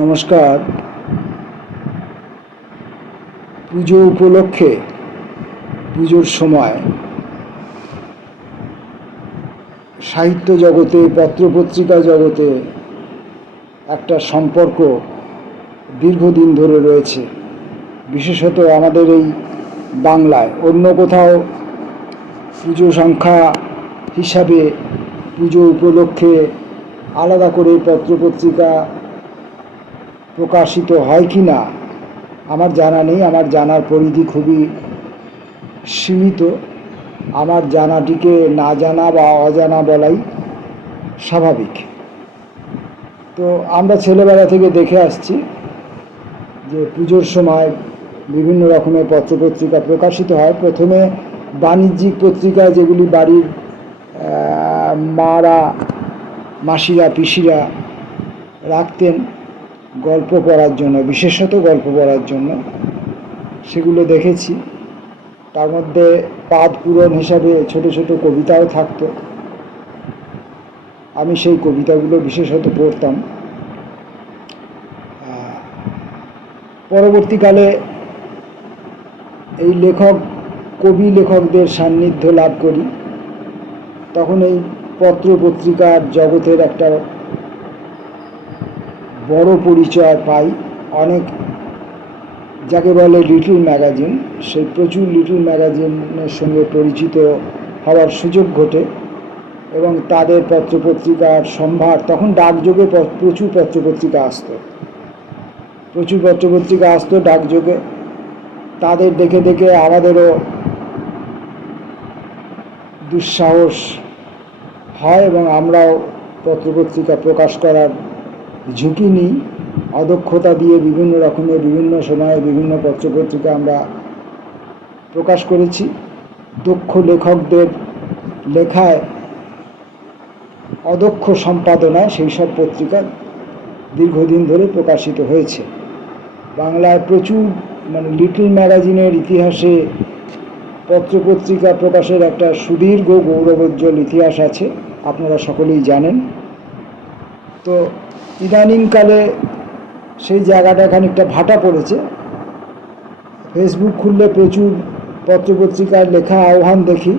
নমস্কার। পুজো উপলক্ষে পুজোর সময় সাহিত্য জগতে, পত্রপত্রিকা জগতে একটা সম্পর্ক দীর্ঘদিন ধরে রয়েছে। বিশেষত আমাদের এই বাংলায়। অন্য কোথাও পুজো সংখ্যা হিসাবে পুজো উপলক্ষে আলাদা করে পত্রপত্রিকা প্রকাশিত হয় কি না আমার জানা নেই। আমার জানার পরিধি খুবই সীমিত। আমার জানাটিকে না জানা বা অজানা বলাই স্বাভাবিক। তো আমরা ছেলেবেলা থেকে দেখে আসছি যে পুজোর সময় বিভিন্ন রকমের পত্রপত্রিকা প্রকাশিত হয়। প্রথমে বাণিজ্যিক পত্রিকা, যেগুলি বাড়ির মারা, মাসিরা, পিসিরা রাখতেন গল্প পড়ার জন্য, বিশেষত গল্প পড়ার জন্য, সেগুলো দেখেছি। তার মধ্যে পাদ পূরণ হিসাবে ছোট ছোট কবিতাও থাকতো। আমি সেই কবিতাগুলো বিশেষত পড়তাম। পরবর্তীকালে এই কবি লেখকদের সান্নিধ্য লাভ করি। তখন এই পত্রপত্রিকার জগতের একটা বড় পরিচয় পাই। অনেক, যাকে বলে লিটল ম্যাগাজিন, সেই প্রচুর লিটল ম্যাগাজিনের সঙ্গে পরিচিত হওয়ার সুযোগ ঘটে এবং তাদের পত্রপত্রিকার সম্ভার। তখন ডাকযোগে প্রচুর পত্রপত্রিকা আসতো ডাকযোগে। তাদের দেখে দেখে আমাদেরও দুঃসাহস হয় এবং আমরাও পত্রপত্রিকা প্রকাশ করার ঝুঁকি নিই। অদক্ষতা দিয়ে বিভিন্ন রকমের, বিভিন্ন সময়ে বিভিন্ন পত্রপত্রিকা আমরা প্রকাশ করেছি। দক্ষ লেখকদের লেখায়, অদক্ষ সম্পাদনায় সেই সব পত্রিকা দীর্ঘদিন ধরে প্রকাশিত হয়েছে। বাংলায় প্রচুর, লিটল ম্যাগাজিনের ইতিহাসে পত্রপত্রিকা প্রকাশের একটা সুদীর্ঘ গৌরবোজ্জ্বল ইতিহাস আছে, আপনারা সকলেই জানেন। তো ইদানিংকালে সেই জায়গাটা খানিকটা ভাটা পড়েছে। ফেসবুক খুললে প্রচুর পত্রপত্রিকার লেখা আহ্বান দেখি,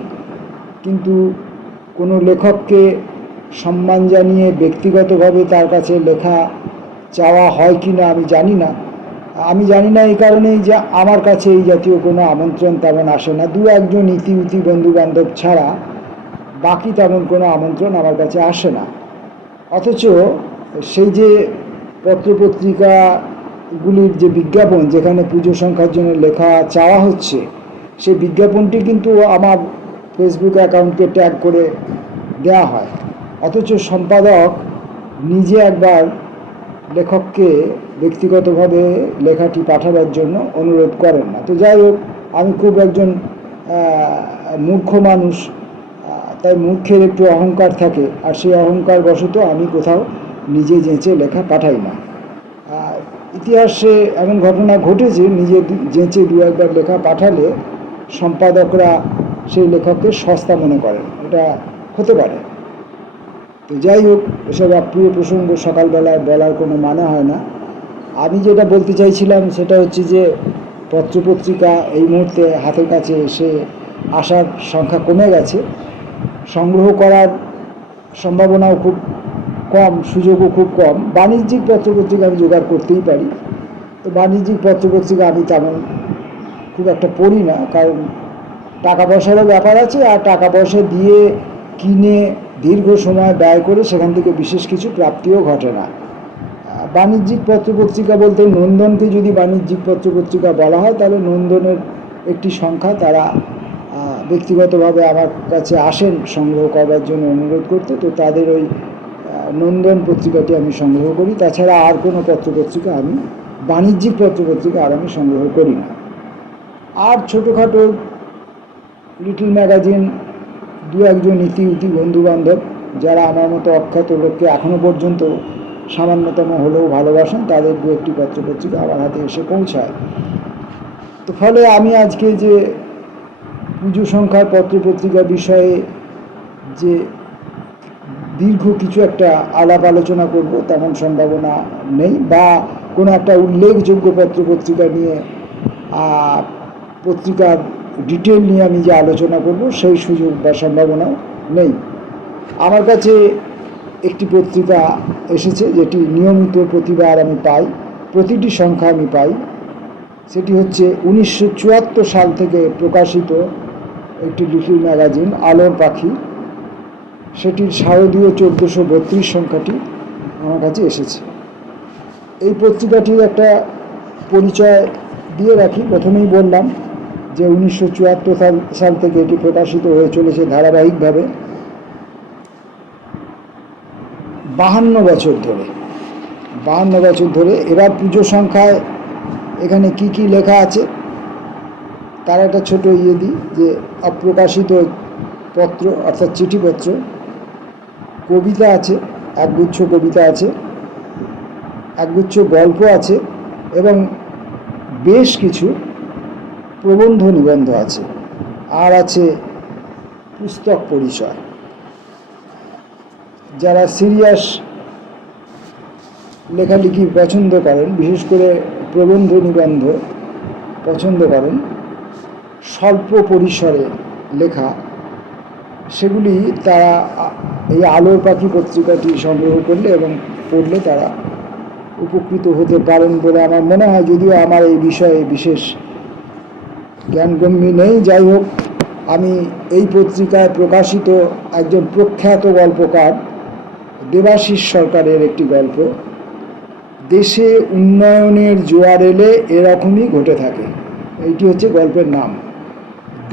কিন্তু কোনো লেখককে সম্মান জানিয়ে ব্যক্তিগতভাবে তার কাছে লেখা চাওয়া হয় কি না আমি জানি না। এই কারণেই যে আমার কাছে এই জাতীয় কোনো আমন্ত্রণ তেমন আসে না। দু একজন ইতি বন্ধুবান্ধব ছাড়া বাকি তেমন কোনো আমন্ত্রণ আমার কাছে আসে না। অথচ সেই যে পত্রপত্রিকাগুলির যে বিজ্ঞাপন, যেখানে পুজো সংখ্যার জন্য লেখা চাওয়া হচ্ছে, সেই বিজ্ঞাপনটি কিন্তু আমার ফেসবুক অ্যাকাউন্টকে ট্যাগ করে দেওয়া হয়। অথচ সম্পাদক নিজে একবার লেখককে ব্যক্তিগতভাবে লেখাটি পাঠাবার জন্য অনুরোধ করেন না। তো যাই হোক, আমি খুব একজন মূর্খ মানুষ, তাই মূর্খের একটু অহংকার থাকে, আর সেই অহংকার বশত আমি কোথাও নিজে যেচে লেখা পাঠাই না। ইতিহাসে এমন ঘটনা ঘটেছে, নিজে যেচে দু একবার লেখা পাঠালে সম্পাদকরা সেই লেখককে সস্তা মনে করেন। এটা হতে পারে। তো যাই হোক, এসব অপ্রিয় প্রসঙ্গ সকালবেলায় বলার কোনো মানে হয় না। আমি যেটা বলতে চাইছিলাম সেটা হচ্ছে যে পত্রপত্রিকা এই মুহূর্তে হাতের কাছে এসে আসার সংখ্যা কমে গেছে। সংগ্রহ করার সম্ভাবনাও খুব কম, সুযোগও খুব কম। বাণিজ্যিক পত্রপত্রিকা আমি জোগাড় করতেই পারি। তো বাণিজ্যিক পত্রপত্রিকা আমি তেমন খুব একটা পড়ি না, কারণ টাকা পয়সারও ব্যাপার আছে, আর টাকা পয়সা দিয়ে কিনে দীর্ঘ সময় ব্যয় করে সেখান থেকে বিশেষ কিছু প্রাপ্তিও ঘটে না। বাণিজ্যিক পত্রপত্রিকা বলতে নন্দনকে যদি বাণিজ্যিক পত্রপত্রিকা বলা হয়, তাহলে নন্দনের একটি সংখ্যা তারা ব্যক্তিগতভাবে আমার কাছে আসেন সংগ্রহ করবার জন্য অনুরোধ করতে। তো তাদের ওই নন্দন পত্রিকাটি আমি সংগ্রহ করি। তাছাড়া আর কোনো পত্রপত্রিকা আমি, বাণিজ্যিক পত্রপত্রিকা আর আমি সংগ্রহ করি না। আর ছোটোখাটো লিটল ম্যাগাজিন, দু একজন ইতি বন্ধুবান্ধব যারা আমার মতো অখ্যাত লোককে এখনও পর্যন্ত সামান্যতম হলেও ভালোবাসেন, তাদের দু একটি পত্রপত্রিকা আমার হাতে এসে পৌঁছায়। তো ফলে আমি আজকে যে পুজো সংখ্যার পত্রপত্রিকা বিষয়ে যে দীর্ঘ কিছু একটা আলাপ আলোচনা করব তেমন সম্ভাবনা নেই, বা কোনো একটা উল্লেখযোগ্য পত্রপত্রিকা নিয়ে পত্রিকার ডিটেল নিয়ে আমি যে আলোচনা করব সেই সুযোগ বা সম্ভাবনাও নেই। আমার কাছে একটি পত্রিকা এসেছে যেটি নিয়মিত প্রতিবার আমি পাই, প্রতিটি সংখ্যা আমি পাই। সেটি হচ্ছে 1974 সাল থেকে প্রকাশিত একটি লিটল ম্যাগাজিন আলোর পাখি। সেটির শারদীয় 1432 সংখ্যাটি আমার কাছে এসেছে। এই পত্রিকাটির একটা পরিচয় দিয়ে রাখি। প্রথমেই বললাম যে 1974 সাল থেকে এটি প্রকাশিত হয়ে চলেছে ধারাবাহিকভাবে 52 বছর ধরে। এবার পুজো সংখ্যায় এখানে কি কি লেখা আছে তার একটা ছোট দিই, যে অপ্রকাশিত পত্র অর্থাৎ চিঠিপত্র, কবিতা আছে, একগুচ্ছ কবিতা আছে, একগুচ্ছ গল্প আছে এবং বেশ কিছু প্রবন্ধ নিবন্ধ আছে, আর আছে পুস্তক পরিচয়। যারা সিরিয়াস লেখালেখি পছন্দ করেন, বিশেষ করে প্রবন্ধ নিবন্ধ পছন্দ করেন, স্বল্প পরিসরে লেখা, সেগুলি তারা এই আলোর পাখি পত্রিকাটি সংগ্রহ করলে এবং পড়লে তারা উপকৃত হতে পারেন বলে আমার মনে হয়। যদিও আমার এই বিষয়ে বিশেষ জ্ঞানগম্যি নেই, যাই হোক, আমি এই পত্রিকায় প্রকাশিত একজন প্রখ্যাত গল্পকার দেবাশিস সরকারের একটি গল্প, দেশে উন্নয়নের জোয়ার এলে এরকমই ঘটে থাকে, এইটি হচ্ছে গল্পের নাম।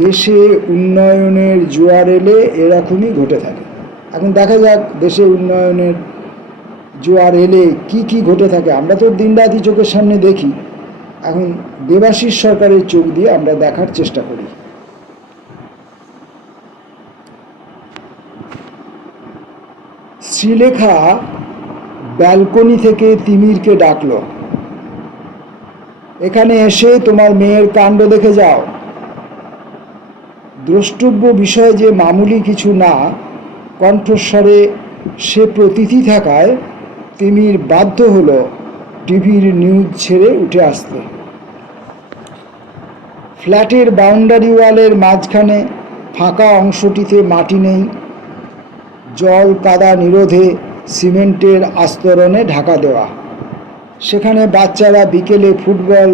দেশে উন্নয়নের জোয়ার এলে এরকমই ঘটে থাকে। এখন দেখা যাক দেশে উন্নয়নের জোয়ার এলে কি কি ঘটে থাকে। আমরা তো দিনরাতি চোখের সামনে দেখি, এখন দেবাশিস সরকারের চোখ দিয়ে আমরা দেখার চেষ্টা করি। শ্রীলেখা ব্যালকনি থেকে তিমিরকে ডাকলো, এখানে এসে তোমার মেয়ের কাণ্ড দেখে যাও। দ্রষ্টব্য বিষয় যে মামুলি কিছু না, কণ্ঠস্বরে সে প্রতীতি থাকায় তিমির বাধ্য হলো টিভির নিউজ ছেড়ে উঠে আসতে। ফ্ল্যাটের বাউন্ডারি ওয়ালের মাঝখানে ফাঁকা অংশটিতে মাটি নেই, জল কাদা নিরোধে সিমেন্টের আস্তরণে ঢাকা দেওয়া। সেখানে বাচ্চারা বিকেলে ফুটবল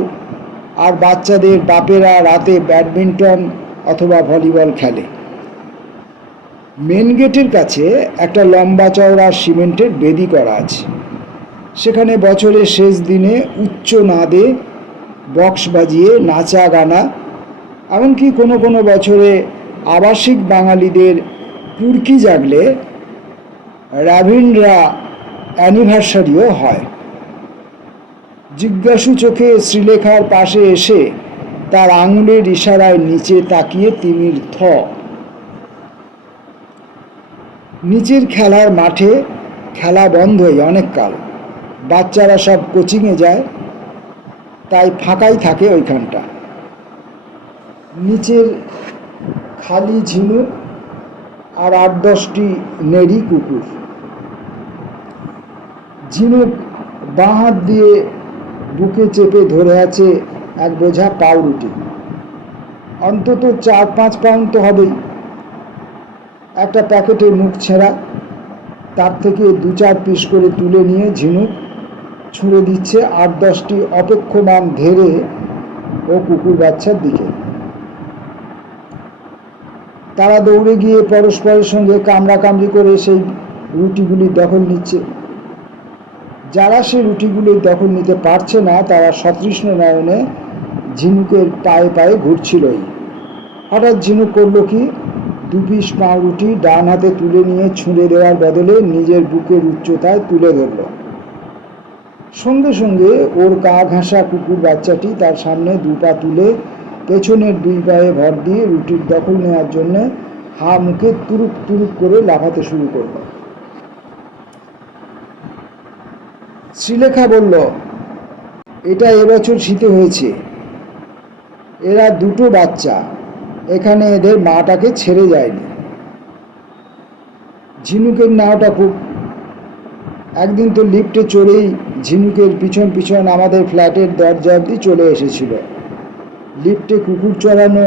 আর বাচ্চাদের বাপেরা রাতে ব্যাডমিন্টন অথবা ভলিবল খেলে। মেন গেটের কাছে একটা লম্বা চওড়া সিমেন্টের বেদি করা আছে। সেখানে বছরের শেষ দিনে উচ্চ নাদে বক্স বাজিয়ে নাচা গানা, এমনকি কোনো কোনো বছরে আবাসিক বাঙালিদের পুরকি জাগলে রাভিন্দ্রা অ্যানিভার্সারিও হয়। জিজ্ঞাসু চোখে শ্রীলেখার পাশে এসে তার আঙুলের ইশারায় নিচে তাকিয়ে তিমির থ। নিচের খেলার মাঠে খেলা বন্ধই অনেক কাল, বাচ্চারা সব কোচিংয়ে যায়, তাই ফাঁকাই থাকে ওইখানটা। নিচের খালি ঝিনুক আর 8-10টি নেড়ি কুকুর। ঝিনুক বাঁ হাত দিয়ে বুকে চেপে ধরে আছে এক বোঝা পাউরুটি, অন্তত 4-5 পাউন্ড তো হবেই। একটা প্যাকেটে মুখ ছেঁড়া, তার থেকে 2-4 পিস করে তুলে নিয়ে ঝিনুক ছুঁড়ে দিচ্ছে 8-10টি অপেক্ষমান ধেড়ে ও কুকুর বাচ্চার দিকে। তারা দৌড়ে গিয়ে পরস্পরের সঙ্গে কামড়াকামড়ি করে সেই রুটিগুলির দখল নিচ্ছে। যারা সেই রুটিগুলির দখল নিতে পারছে না তারা সতৃষ্ণ নয়নে ঝিনুকের পায়ে পায়ে ঘুরছিলই। হঠাৎ ঝিনুক করলো কি, 2 পিস পাউরুটি ডান হাতে তুলে নিয়ে ছুঁড়ে দেওয়ার বদলে নিজের বুকের উচ্চতায় তুলে ধরল। সঙ্গে সঙ্গে ওর গা ঘাসা কুকুর বাচ্চাটি তার সামনে 2 পা তুলে পেছনের 2 পায়ে ভর দিয়ে রুটির দখল নেওয়ার জন্য হা মুখে তুরুক তুরুক করে লাফাতে শুরু করল। শ্রীলেখা বলল, এটা এবছর শীতে হয়েছে, এরা 2টো বাচ্চা, এখানে এদের মাটাকে ছেড়ে যায়নি। ঝিনুকের নাওটা খুব, একদিন তো লিফটে চড়েই ঝিনুকের পিছন পিছন আমাদের ফ্ল্যাটের দরজা অবধি চলে এসেছিল। লিফটে কুকুর চড়ানো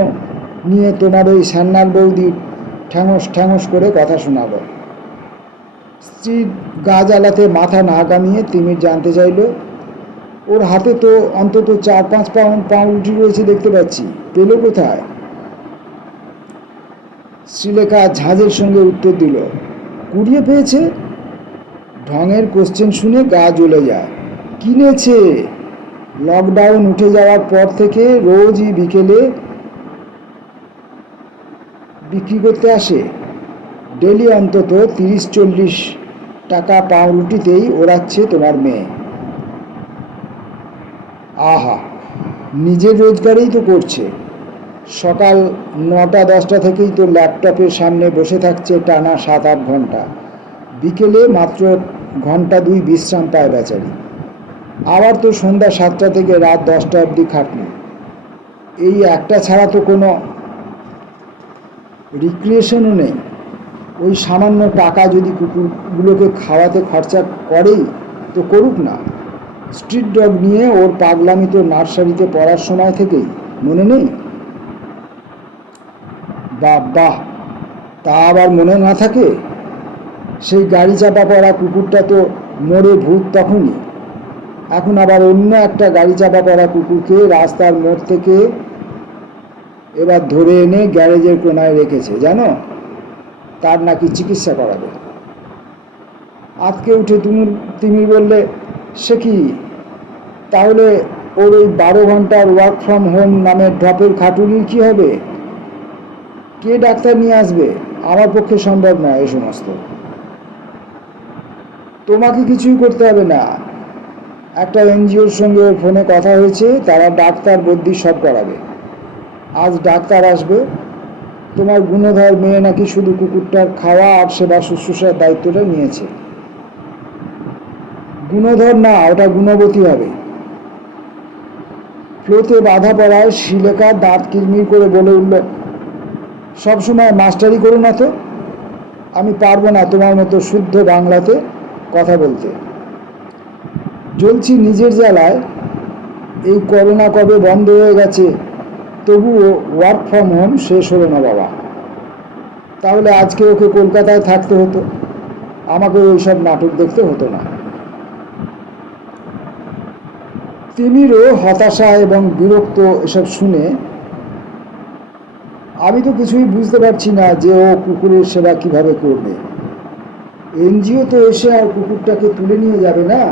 নিয়ে তোমার ওই সান্নাল বৌদি ঠ্যাঙস ঠ্যাঙস করে কথা শোনালো। স্ত্রীর গা জ্বালাতে মাথা না কামিয়ে তিমির জানতে চাইল, ওর হাতে তো অন্তত 4-5 পাউন্ড পাউরুটি রয়েছে দেখতে পাচ্ছি, পেল কোথায়? শ্রীলেখা ঝাঁঝের সঙ্গে উত্তর দিল, কুড়িয়ে পেয়েছে। ঢঙের কোশ্চেন শুনে গা জ্বলে যায়। কিনেছে। লকডাউন উঠে যাওয়ার পর থেকে রোজই বিকেলে বিক্রি করতে আসে। ডেলি অন্তত 30-40 টাকা পাউরুটিতেই ওড়াচ্ছে তোমার মেয়ে। আহা, নিজের রোজগারেই তো করছে। সকাল 9টা-10টা থেকেই তো ল্যাপটপের সামনে বসে থাকছে টানা 7-8 ঘন্টা। বিকেলে মাত্র 1-2 ঘন্টা বিশ্রাম পায় বেচারি। আবার তো সন্ধ্যা 7টা থেকে রাত 10টা অবধি খাটনি। এই একটা ছাড়া তো কোনো রিক্রিয়েশনও নেই। ওই সামান্য টাকা যদি কুকুরগুলোকে খাওয়াতে খরচা করেই তো করুক না। স্ট্রিট ডগ নিয়ে ওর পাগলামি তো নার্সারিতে পড়ার সময় থেকেই, মনে নেই? বাহ, তা আবার মনে না থাকে? সেই গাড়ি চাপা পড়া কুকুরটা তো মোড়ে ভূত তখনই। এখন আবার অন্য একটা গাড়ি চাপা পড়া কুকুরকে রাস্তার মোড় থেকে এবার ধরে এনে গ্যারেজের কোনায় রেখেছে, জানো? তার নাকি চিকিৎসা করাবে। আজকে উঠে তুমি বললে, সে কি, তাহলে ওর ওই 12 ঘন্টার ওয়ার্ক ফ্রম হোম নামের ঢপের খাটুনির কি হবে? কে ডাক্তার নিয়ে আসবে? আমার পক্ষে সম্ভব নয় এ সমস্ত। তোমাকে কিছুই করতে হবে না। একটা এনজিওর সঙ্গে ফোনে কথা হয়েছে, তারা ডাক্তার বদ্যি সব করাবে। আজ ডাক্তার আসবে। তোমার গুণধর মেয়ে নাকি শুধু কুকুরটার খাওয়া আর সেবা শুশ্রূষার দায়িত্বটা নিয়েছে। গুণধর না, ওটা গুণবতী হবে। ফ্লোতে বাধা পড়ায় শ্রীলেখা দাঁত কিরমির করে বলে উঠল, সবসময় মাস্টারি করো না তো। আমি পারবো না তোমার মতো শুদ্ধ বাংলাতে কথা বলতে। জ্বলছি নিজের জ্বালায়। এই করোনা কবে বন্ধ হয়ে গেছে, তবুও ওয়ার্ক ফ্রম হোম শেষ হলো না বাবা। তাহলে আজকে ওকে কলকাতায় থাকতে হতো, আমাকে ওইসব নাটক দেখতে হতো না। তিমিরও হতাশা এবং বিরক্ত এসব শুনে, আমি তো কিছুই বুঝতে পারছি না যে ও কুকুরের সেবা কিভাবে করবে। এনজিও তো এসে আর কুকুরটাকে তুলে নিয়ে যাবে না।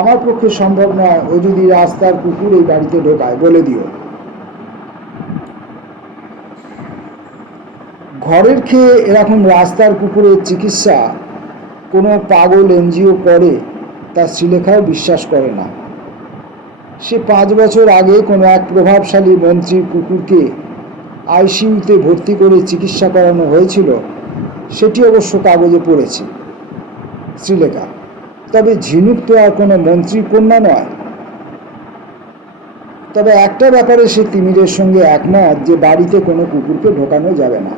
আমার পক্ষে সম্ভব নয় ও যদি রাস্তার কুকুর এই বাড়িতে ঢোকায়, বলে দিও। ঘরের খেয়ে এরকম রাস্তার কুকুরের চিকিৎসা কোনো পাগল এনজিও করে তা শ্রীলেখাও বিশ্বাস করে না। সে 5 বছর আগে কোনো এক প্রভাবশালী মন্ত্রীর কুকুরকে আইসিইউতে ভর্তি করে চিকিৎসা করানো হয়েছিল, সেটি অবশ্য কাগজে পড়েছে শ্রীলেখা। তবে ঝিনুক তো আর কোনো মন্ত্রীর কন্যা নয়। তবে একটা ব্যাপারে সে তিমিরের সঙ্গে একমত, যে বাড়িতে কোনো কুকুরকে ঢোকানো যাবে না।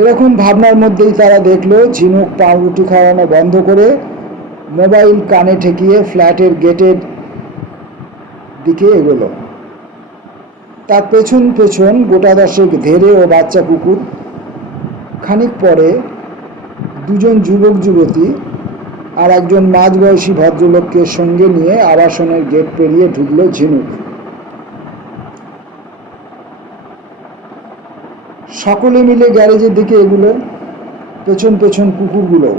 এরকম ভাবনার মধ্যেই তারা দেখলো ঝিনুক পাউরুটি খাওয়ানো বন্ধ করে মোবাইল কানে ঠেকিয়ে ফ্ল্যাটের গেটের দিকে এগোলো। তার পেছন পেছন গোটা 10 ধেড়ে ও বাচ্চা কুকুর। খানিক পরে 2 যুবক যুবতী আর একজন মাঝবয়সী ভদ্রলোককে সঙ্গে নিয়ে আবাসনের গেট পেরিয়ে ঢুকলো ঝিনুক। সকলে মিলে গ্যারেজের দিকে এগুলো, পেছন পেছন কুকুরগুলো।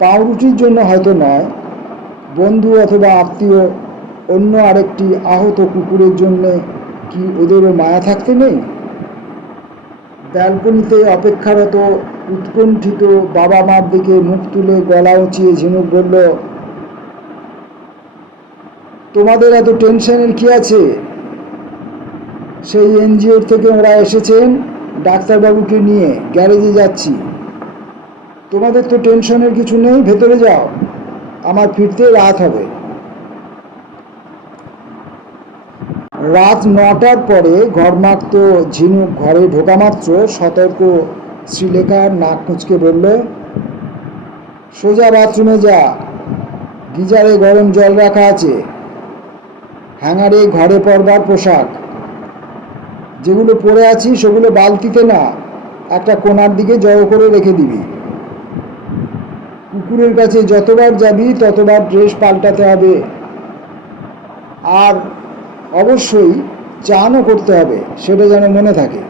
পাউরুটির জন্য হয়তো নয়, বন্ধু অথবা আত্মীয় অন্য আরেকটি আহত কুকুরের জন্যে কি ওদেরও মায়া থাকতে নেই? ব্যালকনিতে অপেক্ষারত উৎকণ্ঠিত বাবা মার দিকে মুখ তুলে গলা উঁচিয়ে ঝিনুক বলল, তোমাদের এত টেনশনের কি আছে? সেই এনজিওর থেকে ওরা এসেছেন ডাক্তারবাবুকে নিয়ে, গ্যারেজে যাচ্ছি। তোমাদের তো টেনশনের কিছু নেই, ভেতরে যাও, আমার ফিরতে রাত হবে। রাত 9টার পরে ঘরমাক্ত ঝিনুক ঘরে ঢোকা মাত্র সতর্ক শ্রীলেখার নাক কুঁচকে বলল, সোজা বাথরুমে যা, গিজারে গরম জল রাখা আছে, হ্যাঙ্গারে ঘরে পরবার পোশাক, যেগুলো পরে আছি সেগুলো বালতিতে না, একটা কোণার দিকে জড়ো করে রেখে দিবি। কুকুরের কাছে যতবার যাবি ততবার ড্রেস পাল্টাতে হবে, আর অবশ্যই চানও করতে হবে, সেটা যেন মনে থাকে।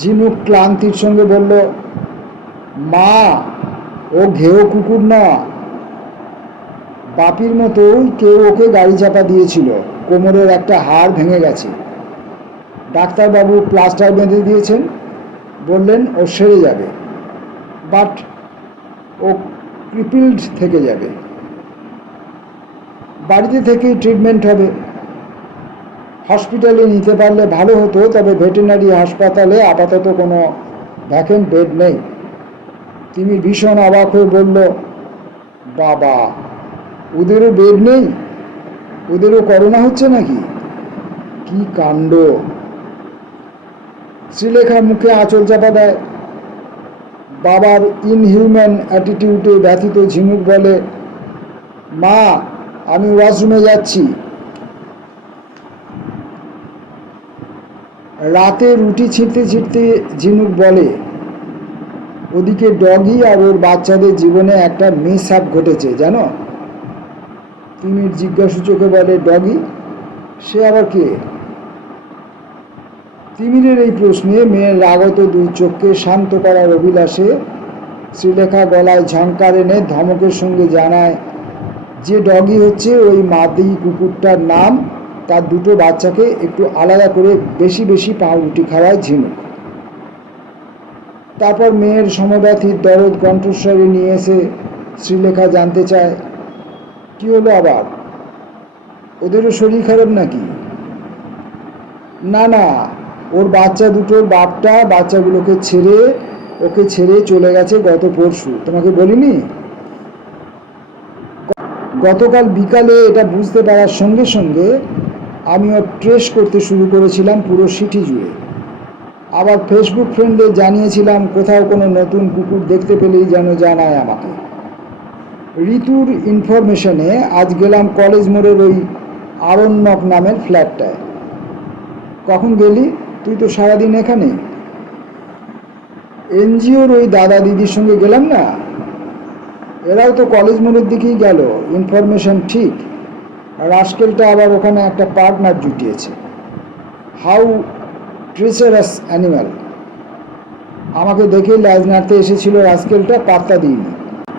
ঝিনুক ক্লান্তির সঙ্গে বলল, মা, ও ঘেও কুকুর না, বাপির মতোই কেউ ওকে গাড়ি চাপা দিয়েছিল, কোমরের একটা হাড় ভেঙে গেছে, ডাক্তারবাবু প্লাস্টার বেঁধে দিয়েছেন, বললেন ও সেরে যাবে, বাট ও ক্রিপিলড থেকে যাবে, বাড়িতে থেকেই ট্রিটমেন্ট হবে। হসপিটালে নিতে পারলে ভালো হতো, তবে ভেটেরিনারি হাসপাতালে আপাতত কোনো ভ্যাকেন্ট বেড নেই। তিনি ভীষণ অবাক হয়ে বলল, বাবা, ওদেরও বেড নেই? ওদেরও করোনা হচ্ছে নাকি? কি কাণ্ড! শ্রীলেখা মুখে আঁচল চাপা দেয়। বাবার ইনহিউম্যান অ্যাটিটিউডে ব্যথিত ঝিনুক বলে, মা, আমি ওয়াশরুমে যাচ্ছি। রাতে রুটি ছিঁড়তে ছিঁড়তে ঝিনুক বলে, ওদিকে ডগি আর ওর বাচ্চাদের জীবনে একটা মিস আপ ঘটেছে জানো। তিমির জিজ্ঞাসু চোখে বলে, ডগি? সে আবার কে? তিমিরের এই প্রশ্নে মেয়ের রাগত দুই চোখকে শান্ত করার অভিলাষে শ্রীলেখা গলায় ঝংকার এনে ধমকের সঙ্গে জানায় যে ডগি হচ্ছে ওই মাদি কুকুরটার নাম, তার দুটো বাচ্চাকে একটু আলাদা করে বেশি বেশি পাউরুটি খাওয়ায় ঝিনুক। তারপর মেয়ের সমব্যথিত দরদ কণ্ঠস্বরে নিয়ে এসে শ্রীলেখা জানতে চায়, কি হলো আবার? ওদেরও শরীর খারাপ নাকি? না না, ওর বাচ্চা দুটোর বাপটা বাচ্চাগুলোকে ওকে ছেড়ে চলে গেছে গত পরশু, তোমাকে বলিনি? গতকাল বিকালে এটা বুঝতে পারার সঙ্গে সঙ্গে আমিও ট্রেস করতে শুরু করেছিলাম পুরো সিটি জুড়ে। আবার ফেসবুক ফ্রেন্ডদের জানিয়েছিলাম, কোথাও কোনো নতুন কুকুর দেখতে পেলেই যেন জানায় আমাকে। ঋতুর ইনফরমেশনে আজ গেলাম কলেজ মোড়ের ওই আরণ্যক নামের ফ্ল্যাটটায়। কখন গেলি? তুই তো সারাদিন এখানে। এনজিওর ওই দাদা দিদির সঙ্গে গেলাম না, এরাও তো কলেজ মোড়ের দিকেই গেল। ইনফরমেশন ঠিক, রাস্কেলটা আবার ওখানে একটা পার্টনার জুটিয়েছে। How treacherous animal! আমাকে দেখে ল্যাজ নাড়তে এসেছিল রাস্কেলটা, পাত্তা দিইনি।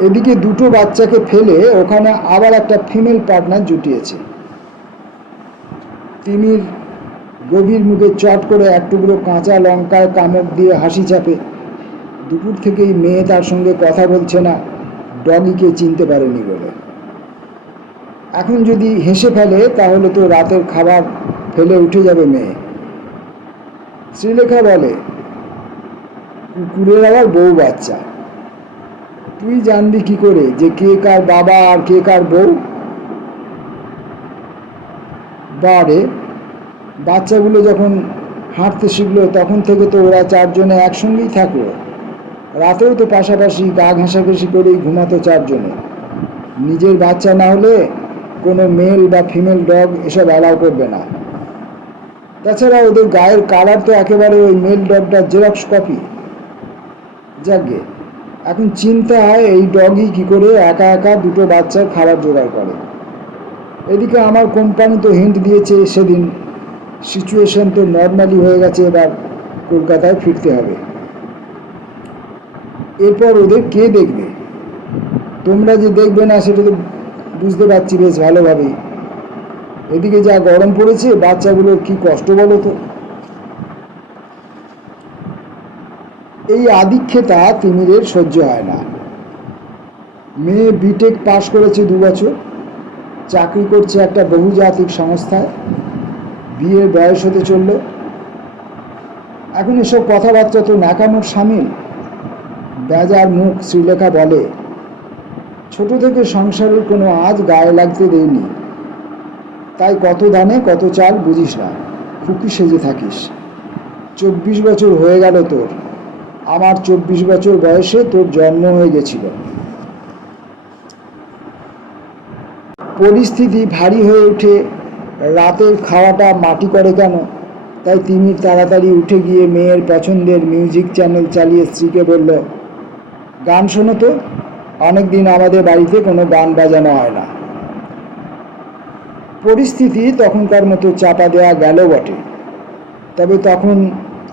এদিকে দুটো বাচ্চাকে ফেলে ওখানে আবার একটা ফিমেল পার্টনার জুটিয়েছে। তিমির গভীর মুখে চট করে এক টুকরো কাঁচা লঙ্কায় কামড় দিয়ে হাসি চাপে। দুপুর থেকেই মেয়ে তার সঙ্গে কথা বলছে না, ডগিকে চিনতে পারেনি বলে। এখন যদি হেসে ফেলে তাহলে তো রাতের খাবার ফেলে উঠে যাবে মেয়ে। শ্রীলেখা বলে, কুকুরের আবার বউ বাচ্চা, তুই জানবি কি করে যে কে কার বাবা আর কে কার বউ? বারে, বাচ্চাগুলো যখন হাঁটতে শিখলো তখন থেকে তো ওরা চারজনে একসঙ্গেই থাকলো। রাতেও তো পাশাপাশি গা ঘেঁষাঘেঁষি করেই ঘুমাতো চারজনে। নিজের বাচ্চা না হলে কোনো মেল বা ফিমেল ডগ এসব অ্যালাউ করবে না। তাছাড়া ওদের গায়ের কালার তো একেবারে ওই মেল ডগটার জেরক্স কপি। যাকে এখন চিন্তা হয়, এই ডগই কি করে একা একা দুটো বাচ্চার খাবার জোগাড় করে। এদিকে আমার কোম্পানি তো হিন্ট দিয়েছে সেদিন, সিচুয়েশন তো নর্মালি হয়ে গেছে, এবার কলকাতায় ফিরতে হবে। এরপর ওদের কে দেখবে? তোমরা যে দেখবে না সেটা তো বুঝতে পারছি বেশ ভালোভাবেই। এদিকে যা গরম পড়েছে, বাচ্চাগুলোর কি কষ্ট বলো তো। এই আদিক্ষেতা তিমিরের সহ্য হয় না। মেয়ে বিটেক পাশ করেছে 2 বছর, চাকরি করছে একটা বহুজাতিক সংস্থায়, বিয়ের বয়স হতে চলল। এখন এসব কথাবার্তা তো ন্যাকামোর সামিল। বেজার মুখ শ্রীলেখা বলে, ছোট থেকে সংসারের কোনো আজ গায়ে লাগতে দেয়নি, তাই কত ধানে কত চাল বুঝিস না, ফুকি সেজে থাকিস। 24 বছর হয়ে গেল তোর, আমার 24 বছর বয়সে তোর জন্ম হয়ে গেছিল। পরিস্থিতি ভারী হয়ে ওঠে, রাতের খাওয়াটা মাটি করে কেন? তাই তিমির তাড়াতাড়ি উঠে গিয়ে মেয়ের পছন্দের মিউজিক চ্যানেল চালিয়ে স্ত্রীকে বলল, গান শোনো তো, অনেকদিন আমাদের বাড়িতে কোনো গান বাজানো হয় না। পরিস্থিতি তখনকার মতো চাপা দেওয়া গেল বটে, তবে তখন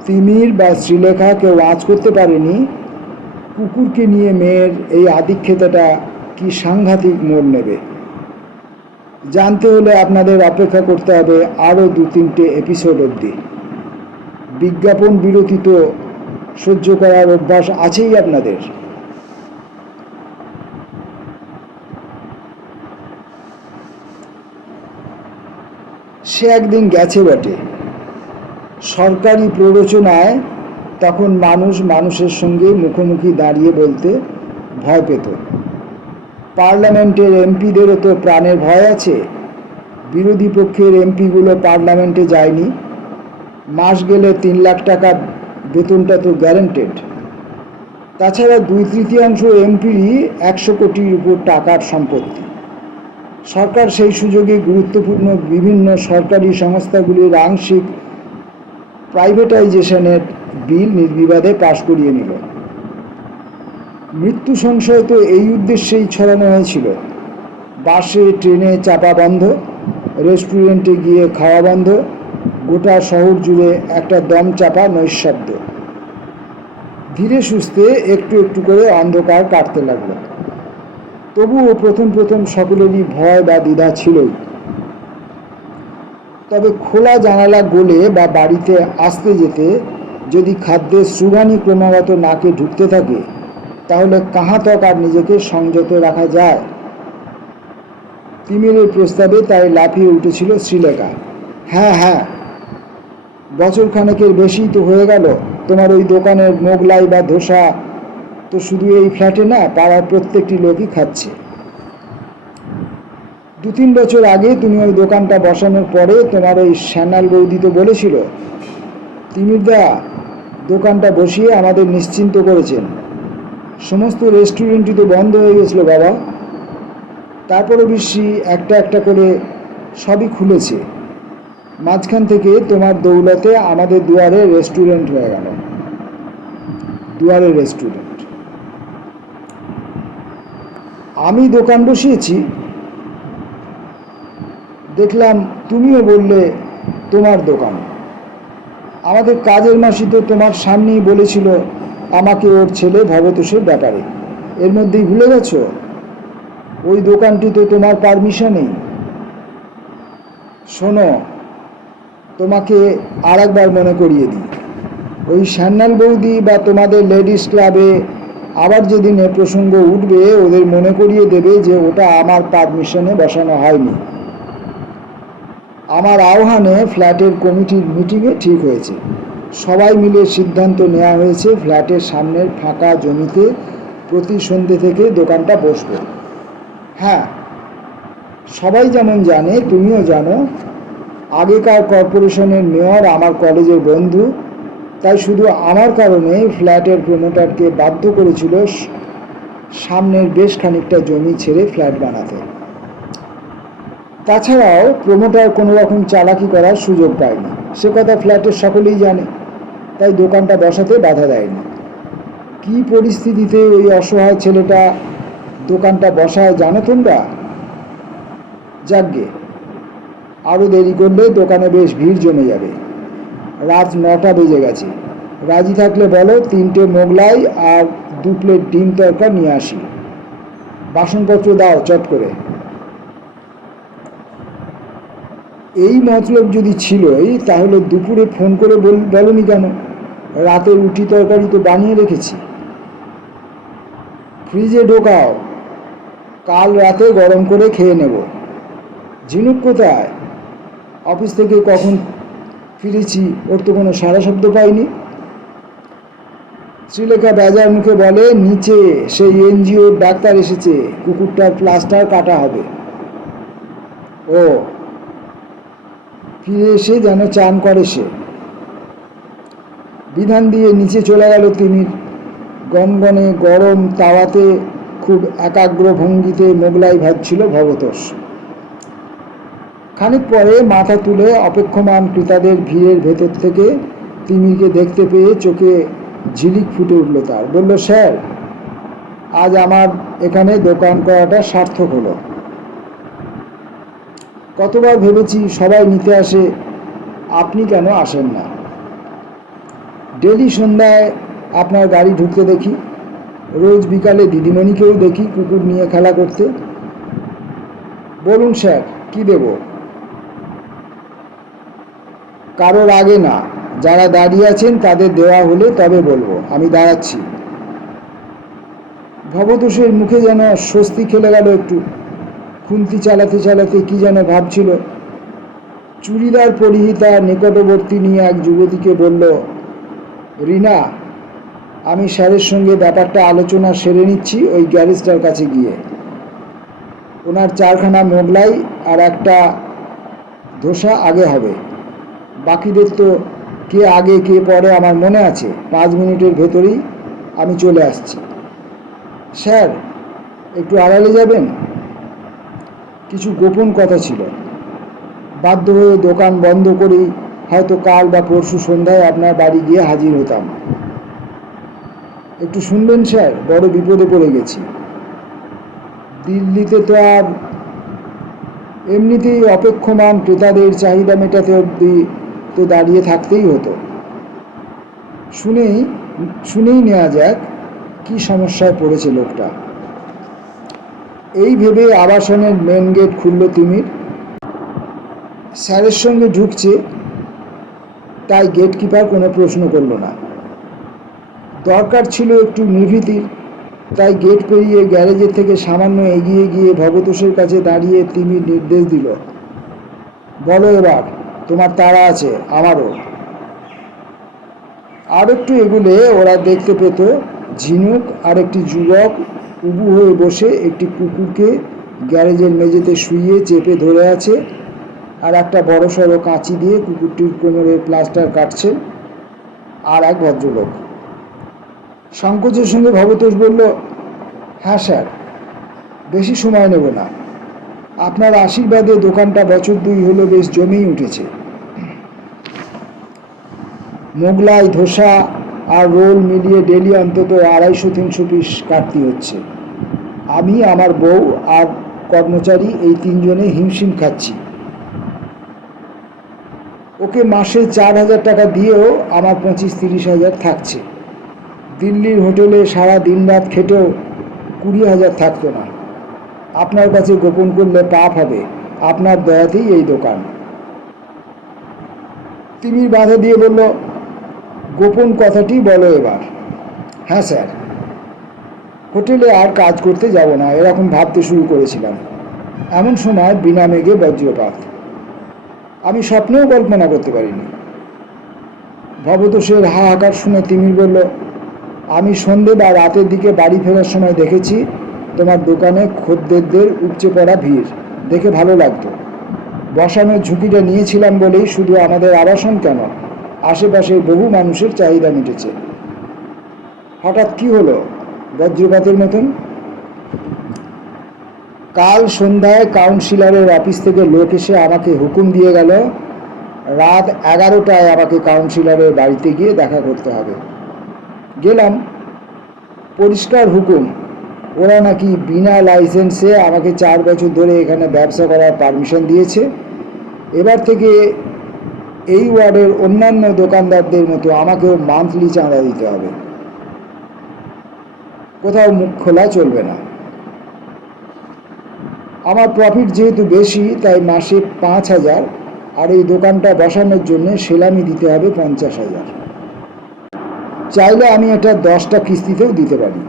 তিমির বা শ্রীলেখা কেউ আঁচ করতে পারেনি কুকুরকে নিয়ে মেয়ের এই আদিক্ষেতাটা কি সাংঘাতিক মোড় নেবে। জানতে হলে আপনাদের অপেক্ষা করতে হবে আরও 2-3টে এপিসোড অবধি। বিজ্ঞাপন বিরতি তো সহ্য করার অভ্যাস আছেই আপনাদের। সে একদিন গেছে বটে। সরকারি প্ররোচনায় তখন মানুষ মানুষের সঙ্গে মুখোমুখি দাঁড়িয়ে বলতে ভয় পেত। পার্লামেন্টের এমপিদেরও তো প্রাণের ভয় আছে। বিরোধী পক্ষের এমপিগুলো পার্লামেন্টে যায়নি, মাস গেলে 3 লাখ টাকা বেতনটা তো গ্যারান্টেড। তাছাড়া 2/3 এমপিরই 100 কোটির উপর টাকার সম্পত্তি। সরকার সেই সুযোগে গুরুত্বপূর্ণ বিভিন্ন সরকারি সংস্থাগুলির আংশিক প্রাইভেটাইজেশনের বিল নির্বিবাদে পাশ করিয়ে নিল। মৃত্যু সংশয় তো এই উদ্দেশ্যেই ছড়ানো হয়েছিল। বাসে ট্রেনে চাপা বন্ধ, রেস্টুরেন্টে গিয়ে খাওয়া বন্ধ, গোটা শহর জুড়ে একটা দম চাপা নৈঃশব্দ। ধীরে সুস্থে একটু একটু করে অন্ধকার কাটতে লাগলো। তবুও প্রথম প্রথম সকলেরই ভয় বা দ্বিধা ছিলই। তবে খোলা জানালা গলে বা বাড়িতে আসতে যেতে যদি খাদ্যের সুঘ্রাণী ক্রমাগত নাকে ঢুকতে থাকে, তাহলে কাহাতক আর নিজেকে সংযত রাখা যায়? তিমিরের প্রস্তাবে তাই লাফিয়ে উঠেছিল শ্রীলেখা। হ্যাঁ হ্যাঁ, বছরখানেকের বেশি তো হয়ে গেল। তোমার ওই দোকানের মোগলাই বা ধোসা তো শুধু এই ফ্ল্যাটে না, পাড়ার প্রত্যেকটি লোকই খাচ্ছে। 2-3 বছর আগে তুমি ওই দোকানটা বসানোর পরে তোমার ওই শ্যানাল বৌদি তো বলেছিল, তিমিরদা দোকানটা বসিয়ে আমাদের নিশ্চিন্ত করেছেন। সমস্ত রেস্টুরেন্টই তো বন্ধ হয়ে গেছিল বাবা। তারপরে বিশ্রী একটা একটা করে সবই খুলেছে। মাঝখান থেকে তোমার দৌলতে আমাদের দুয়ারে রেস্টুরেন্ট হয়ে গেল। দুয়ারে রেস্টুরেন্ট। আমি দোকান বসিয়েছি, দেখলাম তুমিও বললে তোমার দোকান। আমাদের কাজের মাসি তো তোমার সামনেই বলেছিল আমাকে ওর ছেলে ভবতোষের ব্যাপারে। এর মধ্যেই ভুলে গেছ? ওই দোকানটি তো তোমার পারমিশনেই। শোনো, তোমাকে আর একবার মনে করিয়ে দিই, ওই শ্যানাল বৌদি বা তোমাদের লেডিস ক্লাবে আবার যেদিন এ প্রসঙ্গ উঠবে, ওদের মনে করিয়ে দেবে যে ওটা আমার পারমিশনে বসানো হয়নি। আমার আহ্বানে ফ্ল্যাটের কমিটির মিটিংয়ে ঠিক হয়েছে। সবাই মিলে সিদ্ধান্ত নেওয়া হয়েছে ফ্ল্যাটের সামনের ফাঁকা জমিতে প্রতি সন্ধ্যে থেকে দোকানটা বসবে। হ্যাঁ, সবাই যেমন জানে, তুমিও জানো, আগেকার কর্পোরেশনের মেয়র আমার কলেজের বন্ধু। তাই শুধু আমার কারণে ফ্ল্যাটের প্রমোটারকে বাধ্য করেছিল সামনের বেশ খানিকটা জমি ছেড়ে ফ্ল্যাট বানাতে। তাছাড়াও প্রমোটার কোনো রকম চালাকি করার সুযোগ পায়নি, সে কথা ফ্ল্যাটের সকলেই জানে। তাই দোকানটা বসাতে বাধা দেয়নি। কি পরিস্থিতিতে ওই অসহায় ছেলেটা দোকানটা বসায় জানো তোমরা? যাকগে, আরও দেরি করলে দোকানে বেশ ভিড় জমে যাবে। রাত 9টা বেজে গেছে। রাজি থাকলে বলো 3টে মোগলাই আর 2 প্লেট ডিম তরকা নিয়ে আসি। বাসনপত্র দাও চট করে। এই মতলব যদি ছিলই, তাহলে দুপুরে ফোন করে বলনি কেন? রাতের রুটি তরকারি তো বানিয়ে রেখেছি। ফ্রিজে ঢোকাও, কাল রাতে গরম করে খেয়ে নেব। ঝিনুক কোথায়? অফিস থেকে কখন ফিরেছি ওর তো কোনো সারা শব্দ পাইনি। শ্রীলেখা বেজার মুখে বলে, নিচে সেই এনজিওর ডাক্তার এসেছে, কুকুরটার প্লাস্টার কাটা হবে। ও, ফিরে এসে যেন চান করে সে। বিধান দিয়ে নিচে চলে গেল তিমির। গনগনে গরম তাওয়াতে খুব একাগ্র ভঙ্গিতে মোগলাই ভাজছিল ভবতোষ। খানিক পরে মাথা তুলে অপেক্ষমান ক্রেতাদের ভিড়ের ভেতর থেকে তিমিরকে দেখতে পেয়ে চোখে ঝিলিক ফুটে উঠল তার। বলল, স্যার, আজ আমার এখানে দোকান করাটা সার্থক হলো। কতবার ভেবেছি সবাই নিতে আসে, আপনি কেন আসেন না? ডেলি সন্ধ্যায় আপনার গাড়ি ঢুকতে দেখি, রোজ বিকালে দিদিমণিকেও দেখি কুকুর নিয়ে খেলা করতে। বলুন স্যার, কি দেব? কারোর আগে না, যারা দাঁড়িয়ে আছেন তাদের দেওয়া হলে তবে বলবো। আমি দাঁড়াচ্ছি। ভবতোষের মুখে যেন স্বস্তি খেলে গেল একটু। খুন্তি চালাতে চালাতে কি যেন ভাবছিল। চুড়িদার পরিহিতা নিকটবর্তী নিয়ে এক যুবতীকে বলল, রিনা, আমি স্যারের সঙ্গে ব্যাপারটা আলোচনা সেরে নিচ্ছি ওই গ্যারেজটার কাছে গিয়ে। ওনার 4খানা মোগলাই আর একটা ধোসা আগে হবে। বাকিদের তো কে আগে কে পরে আমার মনে আছে। 5 মিনিটের ভেতরেই আমি চলে আসছি। স্যার, একটু আড়ালে যাবেন? কিছু গোপন কথা ছিল। বাধ্য হয়ে দোকান বন্ধ করেই হয়তো কাল বা পরশু সন্ধ্যায় আপনার বাড়ি গিয়ে হাজির হতাম। একটু শুনবেন স্যার, বড় বিপদে পড়ে গেছি। দিল্লিতে তো আর এমনিতেই অপেক্ষমান ক্রেতাদের চাহিদা মেটাতে অবধি তো দাঁড়িয়ে থাকতেই হতো। শুনেই নেওয়া যাক কি সমস্যায় পড়েছে লোকটা। এই ভেবে আবাসনের মেন গেট খুলল তিমির। স্যারের সঙ্গে ঢুকছে, তাই গেটকিপার কোনো প্রশ্ন করল না। দরকার ছিল একটু নিভৃতির, তাই গেট পেরিয়ে গ্যারেজের থেকে সামান্য এগিয়ে গিয়ে ভবতোষের কাছে দাঁড়িয়ে তিমির নির্দেশ দিল, বলো এবার, তোমার তাড়া আছে, আমারও। আর একটু এগুলে ওরা দেখতে পেত ঝিনুক আর একটি যুবক উবু হয়ে বসে একটি কুকুরকে গ্যারেজের মেঝেতে শুইয়ে চেপে ধরে আছে, আর একটা বড়সড় কাঁচি দিয়ে কুকুরটির কোমরের প্লাস্টার কাটছে আর এক ভদ্রলোক। সংকোচের সঙ্গে ভবতোষ বলল, হ্যাঁ স্যার, বেশি সময় নেব না। আপনার আশীর্বাদে দোকানটা বছর 2 হলো বেশ জমেই উঠেছে। মোগলাই, ধোসা আর রোল মিলিয়ে ডেলি অন্তত 250-300 পিস কাটতে হচ্ছে। আমি, আমার বউ আর কর্মচারী এই 3 জনে হিমশিম খাচ্ছি। ওকে মাসে 4,000 টাকা দিয়েও আমার 25-30 হাজার থাকছে। দিল্লির হোটেলে সারা দিন রাত খেটেও 20,000 থাকতো না। আপনার কাছে গোপন করলে পাপ হবে। আপনার দয়াতেই এই দোকান। তিমির বাধা দিয়ে বলল, গোপন কথাটি বলো এবার। হ্যাঁ স্যার, হোটেলে আর কাজ করতে যাব না এরকম ভাবতে শুরু করেছিলাম। এমন সময় বিনা মেঘে বজ্রপাত। আমি স্বপ্নেও কল্পনা করতে পারিনি। ভবতোষের হাহাকার শুনে তিমির বলল, আমি সন্ধে বা রাতের দিকে বাড়ি ফেরার সময় দেখেছি তোমার দোকানে খদ্দেরদের উপচে পড়া ভিড়। দেখে ভালো লাগতো। বসানোর ঝুঁকিটা নিয়েছিলাম বলেই শুধু আমাদের আবাসন কেন, আশেপাশের বহু মানুষের চাহিদা মিটেছে। হঠাৎ কি হলো বজ্রপাতের মতন? কাল সন্ধ্যায় কাউন্সিলরের অফিস থেকে লোক এসে আমাকে হুকুম দিয়ে গেল রাত 11টায় আমাকে কাউন্সিলরের বাড়িতে গিয়ে দেখা করতে হবে। গেলাম। পরিষ্কার হুকুম, ওরা নাকি বিনা লাইসেন্সে আমাকে 4 বছর ধরে এখানে ব্যবসা করার পারমিশন দিয়েছে। এবার থেকে এই ওয়ার্ডের অন্যান্য দোকানদারদের মতো আমাকেও মান্থলি চাঁদা দিতে হবে। কোথাও মুখ খোলা চলবে না। আমার প্রফিট যেহেতু বেশি, তাই মাসে 5,000, আর এই দোকানটা বসানোর জন্য সেলামি দিতে হবে 50,000। চাইলে আমি এটা 10টা কিস্তিতেও দিতে পারি।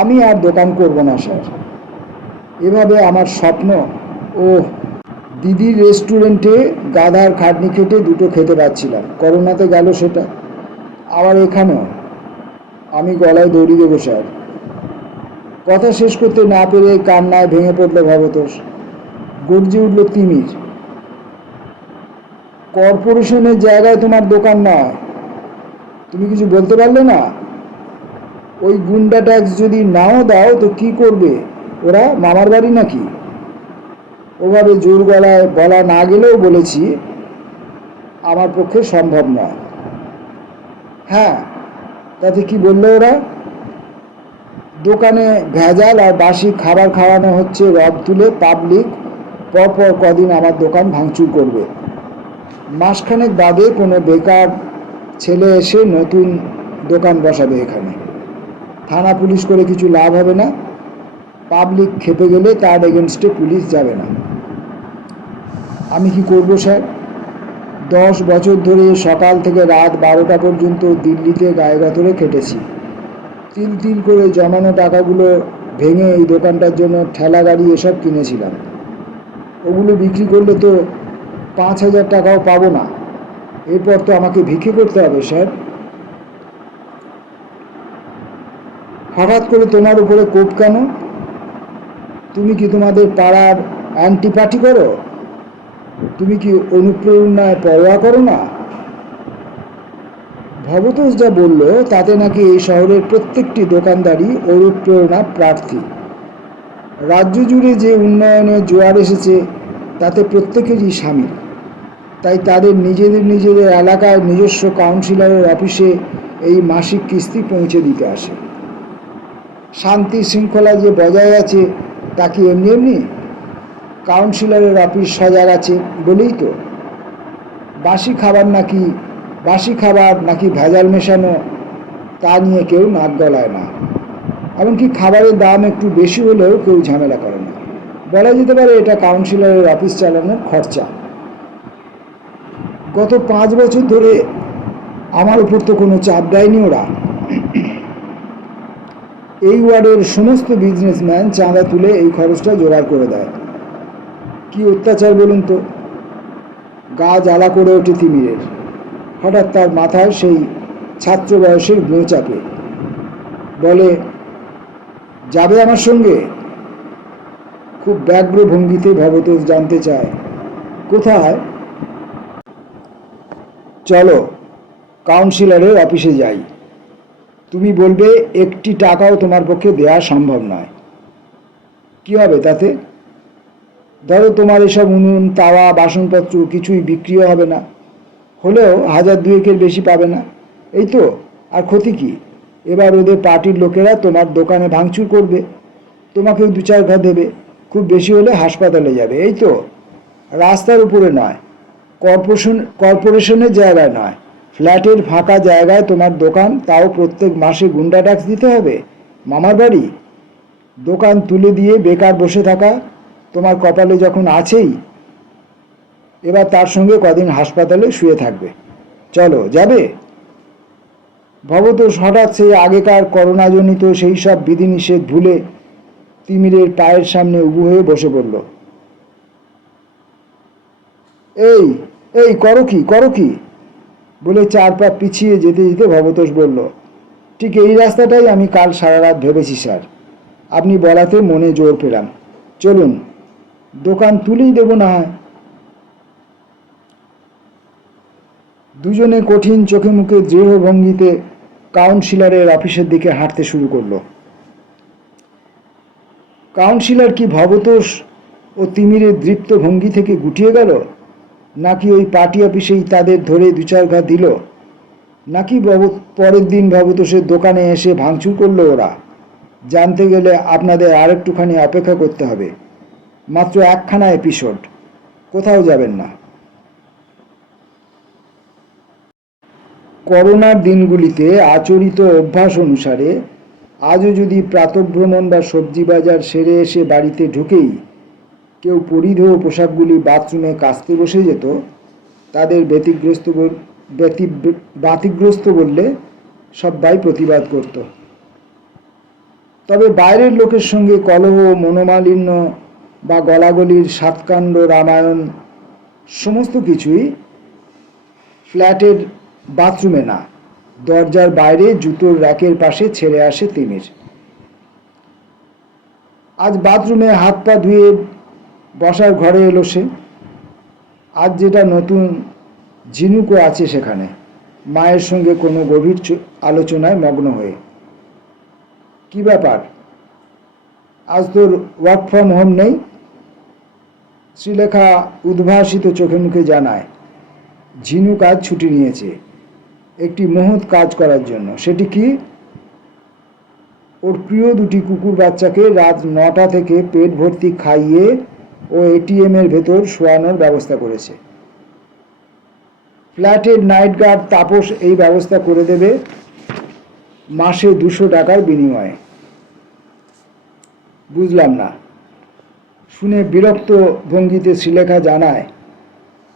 আমি আর দোকান করব না স্যার। এভাবে আমার স্বপ্ন। ও দিদির রেস্টুরেন্টে গাধার খাটনি খেটে 2টো খেতে পাচ্ছিলাম, করোনাতে গেল সেটা। আবার এখানেও আমি গলায় দড়ি দেবো স্যার। কথা শেষ করতে না পেরে কান্নায় ভেঙে পড়ল ভবতোষ। গর্জে উঠল তিমির, কর্পোরেশনের জায়গায় তোমার দোকান নয়, তুমি কিছু বলতে পারলে না? ওই গুন্ডা ট্যাক্স যদি নাও দাও তো কি করবে? ওরা মামার বাড়ি নাকি? ওভাবে জোর গলায় বলা না গেলেও বলেছি আমার পক্ষে সম্ভব নয়। হ্যাঁ, তাতে কি বললো ওরা? দোকানে ভেজাল আর বাসি খাবার খাওয়ানো হচ্ছে রব তুলে পাবলিক, পরপর কদিন আমার দোকান ভাঙচুর করবে। মাসখানেক বাদে কোনো বেকার ছেলে এসে নতুন দোকান বসাবে এখানে। থানা পুলিশ করে কিছু লাভ হবে না, পাবলিক খেপে গেলে তার এগেনস্টে পুলিশ যাবে না। আমি কি করব স্যার? 10 বছর ধরে সকাল থেকে রাত 12টা পর্যন্ত দিল্লিতে গায়ে গতরে খেটেছি। তিল তিল করে জমানো টাকাগুলো ভেঙে এই দোকানটার জন্য ঠেলা গাড়ি এসব কিনেছিলাম। ওগুলো বিক্রি করলে তো 5,000 টাকাও পাবো না। এরপর তো আমাকে ভিক্ষে করতে হবে স্যার। হঠাৎ করে তোমার উপরে কোপ কেন? তুমি কি তোমাদের পাড়ার অ্যান্টিপার্টি করো? তুমি কি অনুপ্রেরণায় পরোয়া করো না? ভবতোষ যা বলল তাতে নাকি এই শহরের প্রত্যেকটি দোকানদারই অনুপ্রেরণা প্রার্থী। রাজ্য জুড়ে যে উন্নয়নের জোয়ার এসেছে তাতে প্রত্যেকেরই সামিল। তাই তাদের নিজেদের এলাকায় নিজস্ব কাউন্সিলরের অফিসে এই মাসিক কিস্তি পৌঁছে দিতে আসে। শান্তি শৃঙ্খলা যে বজায় আছে তা কি এমনি এমনি? কাউন্সিলরের অফিস সজাগ আছে বলেই তো। বাসি খাবার নাকি ভেজাল মেশানো তা নিয়ে কেউ নাক গলায় না। এমনকি খাবারের দাম একটু বেশি হলেও কেউ ঝামেলা করে না। বলা যেতে পারে এটা কাউন্সিলরের অফিস চালানোর খরচা। গত 5 বছর ধরে আমার উপর তো কোনো চাপ দেয়নি ওরা। এই ওয়ার্ডের সমস্ত বিজনেসম্যান চাঁদা তুলে এই খরচটা জোগাড় করে দেয়। কি অত্যাচার বলুন তো! গা জ্বালা করে ওঠে তিমিরের। হঠাৎ তার মাথায় সেই ছাত্র বয়সের গুঁ চাপে। বলে, যাবে আমার সঙ্গে? খুব ব্যগ্র ভঙ্গিতে ভবতোষ জানতে চায়, কোথায়? চলো কাউন্সিলরের অফিসে যাই। তুমি বলবে একটি টাকাও তোমার পক্ষে দেওয়া সম্ভব নয়। কি হবে তাতে? ধরো তোমার এসব উনুন তাওয়া বাসনপত্র কিছুই বিক্রিও হবে না, হলেও 1000-2 বেশি পাবে না, এই তো। আর ক্ষতি কি? এবার ওদের পার্টির লোকেরা তোমার দোকানে ভাঙচুর করবে, তোমাকেও 2-4 ঘা দেবে, খুব বেশি হলে হাসপাতালে যাবে, এই তো। রাস্তার উপরে নয়, কর্পোরেশনের জায়গায় নয়, ফ্ল্যাটের ফাঁকা জায়গায় তোমার দোকান, তাও প্রত্যেক মাসে গুন্ডা ট্যাক্স দিতে হবে। মামার বাড়ি দোকান তুলে দিয়ে বেকার বসে থাকা তোমার কপালে যখন আছেই, এবার তার সঙ্গে কদিন হাসপাতালে শুয়ে থাকবে। চলো, যাবে? ভবতোষ হঠাৎ সেই আগেকার করোনাজনিত সেই সব বিধিনিষেধ ভুলে তিমিরের পায়ের সামনে উবু হয়ে বসে পড়ল। এই এই করো কি বলে 4 পা পিছিয়ে যেতে যেতে ভবতোষ বলল, ঠিক এই রাস্তাটাই আমি কাল সারা রাত ভেবেছি স্যার। আপনি বলাতে মনে জোর পেলাম। চলুন, দোকান তুলেই দেব না হয়। দুজনে কঠিন চোখে মুখে দৃঢ় ভঙ্গিতে কাউন্সিলরের অফিসের দিকে হাঁটতে শুরু করলো। কাউন্সিলর কি ভবতোষ ও তিমিরের দৃপ্ত ভঙ্গি থেকে গুটিয়ে গেল, নাকি ওই পার্টি অফিসেই তাদের ধরে 2-4 ঘা দিল, নাকি পরের দিন ভবতোষের দোকানে এসে ভাঙচুর করলো ওরা? জানতে গেলে আপনাদের আরেকটুখানি অপেক্ষা করতে হবে। মাত্র 1খানা এপিসোড, কোথাও যাবেন না। করোনার দিনগুলিতে আচরিত অভ্যাস অনুসারে আজও যদি প্রাতঃভ্রমণ বা সবজি বাজার সেরে এসে বাড়িতে ঢুকেই কেউ পরিধেয় পোশাকগুলি বাথরুমে কাচতে বসে যেত, তাদের ব্যতিগ্রস্ত বললে সবাই প্রতিবাদ করত। তবে বাইরের লোকের সঙ্গে কলহ, মনোমালিন্য বা গলাগলির সাতকাণ্ড রামায়ণ সমস্ত কিছুই ফ্ল্যাটের বাথরুমে না, দরজার বাইরে জুতোর র্যাকের পাশে ছেড়ে আসে তিমির। আজ বাথরুমে হাত পা ধুয়ে বসার ঘরে এলো সে। আজ যেটা নতুন ঝিনুকও আছে সেখানে, মায়ের সঙ্গে কোনো গভীর আলোচনায় মগ্ন হয়ে। কি ব্যাপার, আজ তোর ওয়ার্ক ফ্রম হোম নেই? শ্রীলেখা উদ্ভাসিত চোখে মুখে জানায়, ঝিনুক আজ ছুটি নিয়েছে একটি মহৎ কাজ করার জন্য। সেটি কি? ওর প্রিয় দুটি কুকুর বাচ্চাকে রাত 9টা থেকে পেট ভর্তি খাইয়ে ও এটিএমের ভেতর শোয়ানোর ব্যবস্থা করেছে। ফ্ল্যাটের নাইট গার্ড তাপস এই ব্যবস্থা করে দেবে মাসে 200 টাকার বিনিময়ে। বুঝলাম না। শুনে বিরক্ত ভঙ্গিতে শ্রীলেখা জানায়,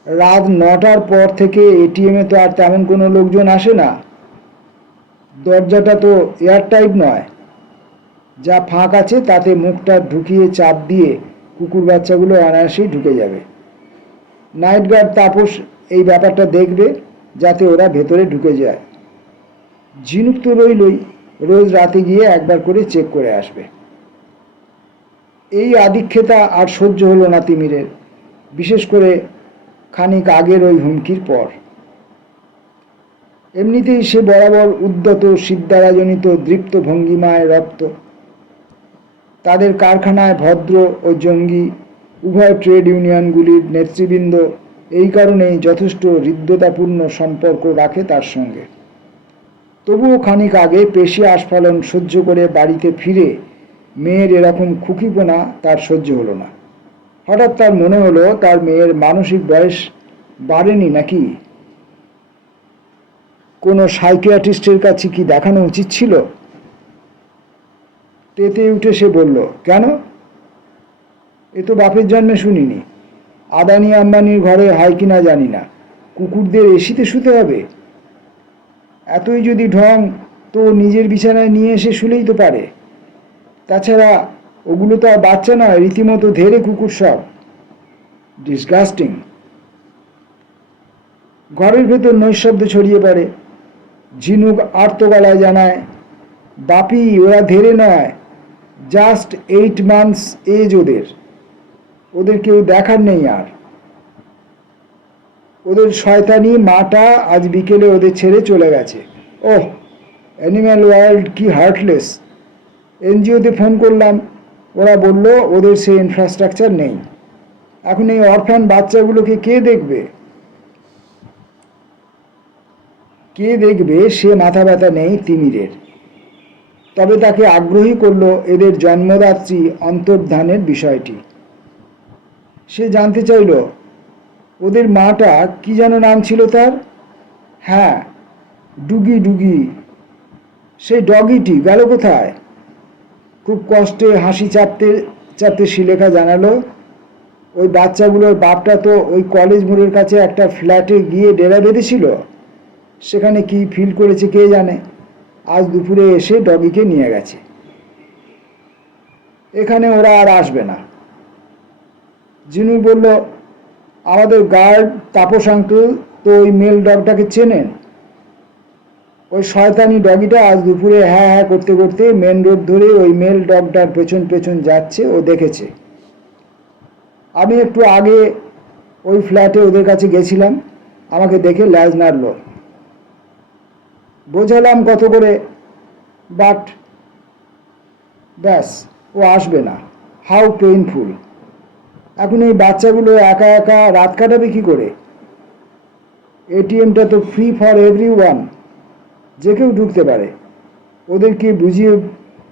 রাত 9টার পর থেকে এটিএমে তো আর তেমন কোনো লোকজন আসে না। দরজাটা তো এয়ারটাইট নয়, যা ফাঁক আছে তাতে মুখটা ঢুকিয়ে চাপ দিয়ে কুকুর বাচ্চাগুলো অনায়াসেই ঢুকে যাবে। নাইট গার্ড তাপস এই ব্যাপারটা দেখবে যাতে ওরা ভেতরে ঢুকে যায়। ঝিনুক তো রইলই, রোজ রাতে গিয়ে একবার করে চেক করে আসবে। এই আদিক্ষেতা আর সহ্য হলো না তিমিরের, বিশেষ করে খানিক আগের ওই হুমকির পর। এমনিতেই সে বরাবর উদ্যত সিদ্ধারাজনিত দৃপ্ত ভঙ্গিমায় রপ্ত। তাদের কারখানায় ভদ্র ও জঙ্গি উভয় ট্রেড ইউনিয়নগুলির নেতৃবৃন্দ এই কারণেই যথেষ্ট হৃদ্যতাপূর্ণ সম্পর্ক রাখে তার সঙ্গে। তবুও খানিক আগে পেশি আস্ফালন সহ্য করে বাড়িতে ফিরে মেয়ের এরকম খুকিপোনা তার সহ্য হলো না। হঠাৎ তার মনে হলো তার মেয়ের মানসিক বয়স বাড়েনি নাকি। কোনো সাইকিয়াট্রিস্টের কাছে কি দেখানো উচিত ছিল? তেতে উঠে সে বলল, কেন? এ তো বাপের জন্মে শুনিনি। আদানি আম্বানির ঘরে হয় কিনা জানি না, কুকুরদের এসিতে শুতে হবে? এতই যদি ঢং তো নিজের বিছানায় নিয়ে এসে শুলেই তো পারে। তাছাড়া ওগুলো তো আর বাচ্চা নয়, রীতিমতো ধেড়ে কুকুর সব। ডিসগাস্টিং। ঘরের ভেতর নৈশব্দ ছড়িয়ে পড়ে। ঝিনুক আর্তগলায় জানায়, বাপি ওরা ধেড়ে নয়, জাস্ট 8 months এজ ওদের কেউ দেখার নেই আর। ওদের শয়তানি মাটা আজ বিকেলে ওদের ছেড়ে চলে গেছে। ওহ, অ্যানিম্যাল ওয়ার্ল্ড কি হার্টলেস। এনজিওতে ফোন করলাম, ওরা বলল ওদের সে ইনফ্রাস্ট্রাকচার নেই। এখন এই অরফ্যান বাচ্চাগুলোকে কে দেখবে? কে দেখবে সে মাথা ব্যথা নেই তিমিরের। তবে তাকে আগ্রহী করলো এদের জন্মদাত্রী অন্তর্ধানের বিষয়টি। সে জানতে চাইল, ওদের মাটা কি যেন নাম ছিল তার? হ্যাঁ, ডুগি ডুগি। সেই ডগিটি গেল কোথায়? খুব কষ্টে হাসি চাপতে চাপতে শ্রীলেখা জানালো, ওই বাচ্চাগুলোর বাপটা তো ওই কলেজ মোড়ের কাছে একটা ফ্ল্যাটে গিয়ে ডেরা বেঁধেছিল। সেখানে কি ফিল করেছে কে জানে, আজ দুপুরে এসে ডগিকে নিয়ে গেছে। এখানে ওরা আর আসবে না। ঝিনুক বলল, আমাদের গার্ড তাপস আঙ্কেল তো ওই মেল ডগটাকে চেনেন। ওই শয়তানি ডগিটা আজ দুপুরে হ্যাঁ হ্যাঁ করতে করতে মেন রোড ধরে ওই মেল ডগটার পেছন পেছন যাচ্ছে, ও দেখেছে। আমি একটু আগে ওই ফ্ল্যাটে ওদের কাছে গেছিলাম, আমাকে দেখে ল্যাজ নাড়ল। বোঝালাম কত করে, বাট ব্যাস, ও আসবে না। How painful. এখন এই বাচ্চাগুলো একা একা রাত কাটাবে কি করে? এটিএমটা তো ফ্রি ফর এভরিওয়ান, যে কেউ ঢুকতে পারে। ওদেরকে বুঝিয়ে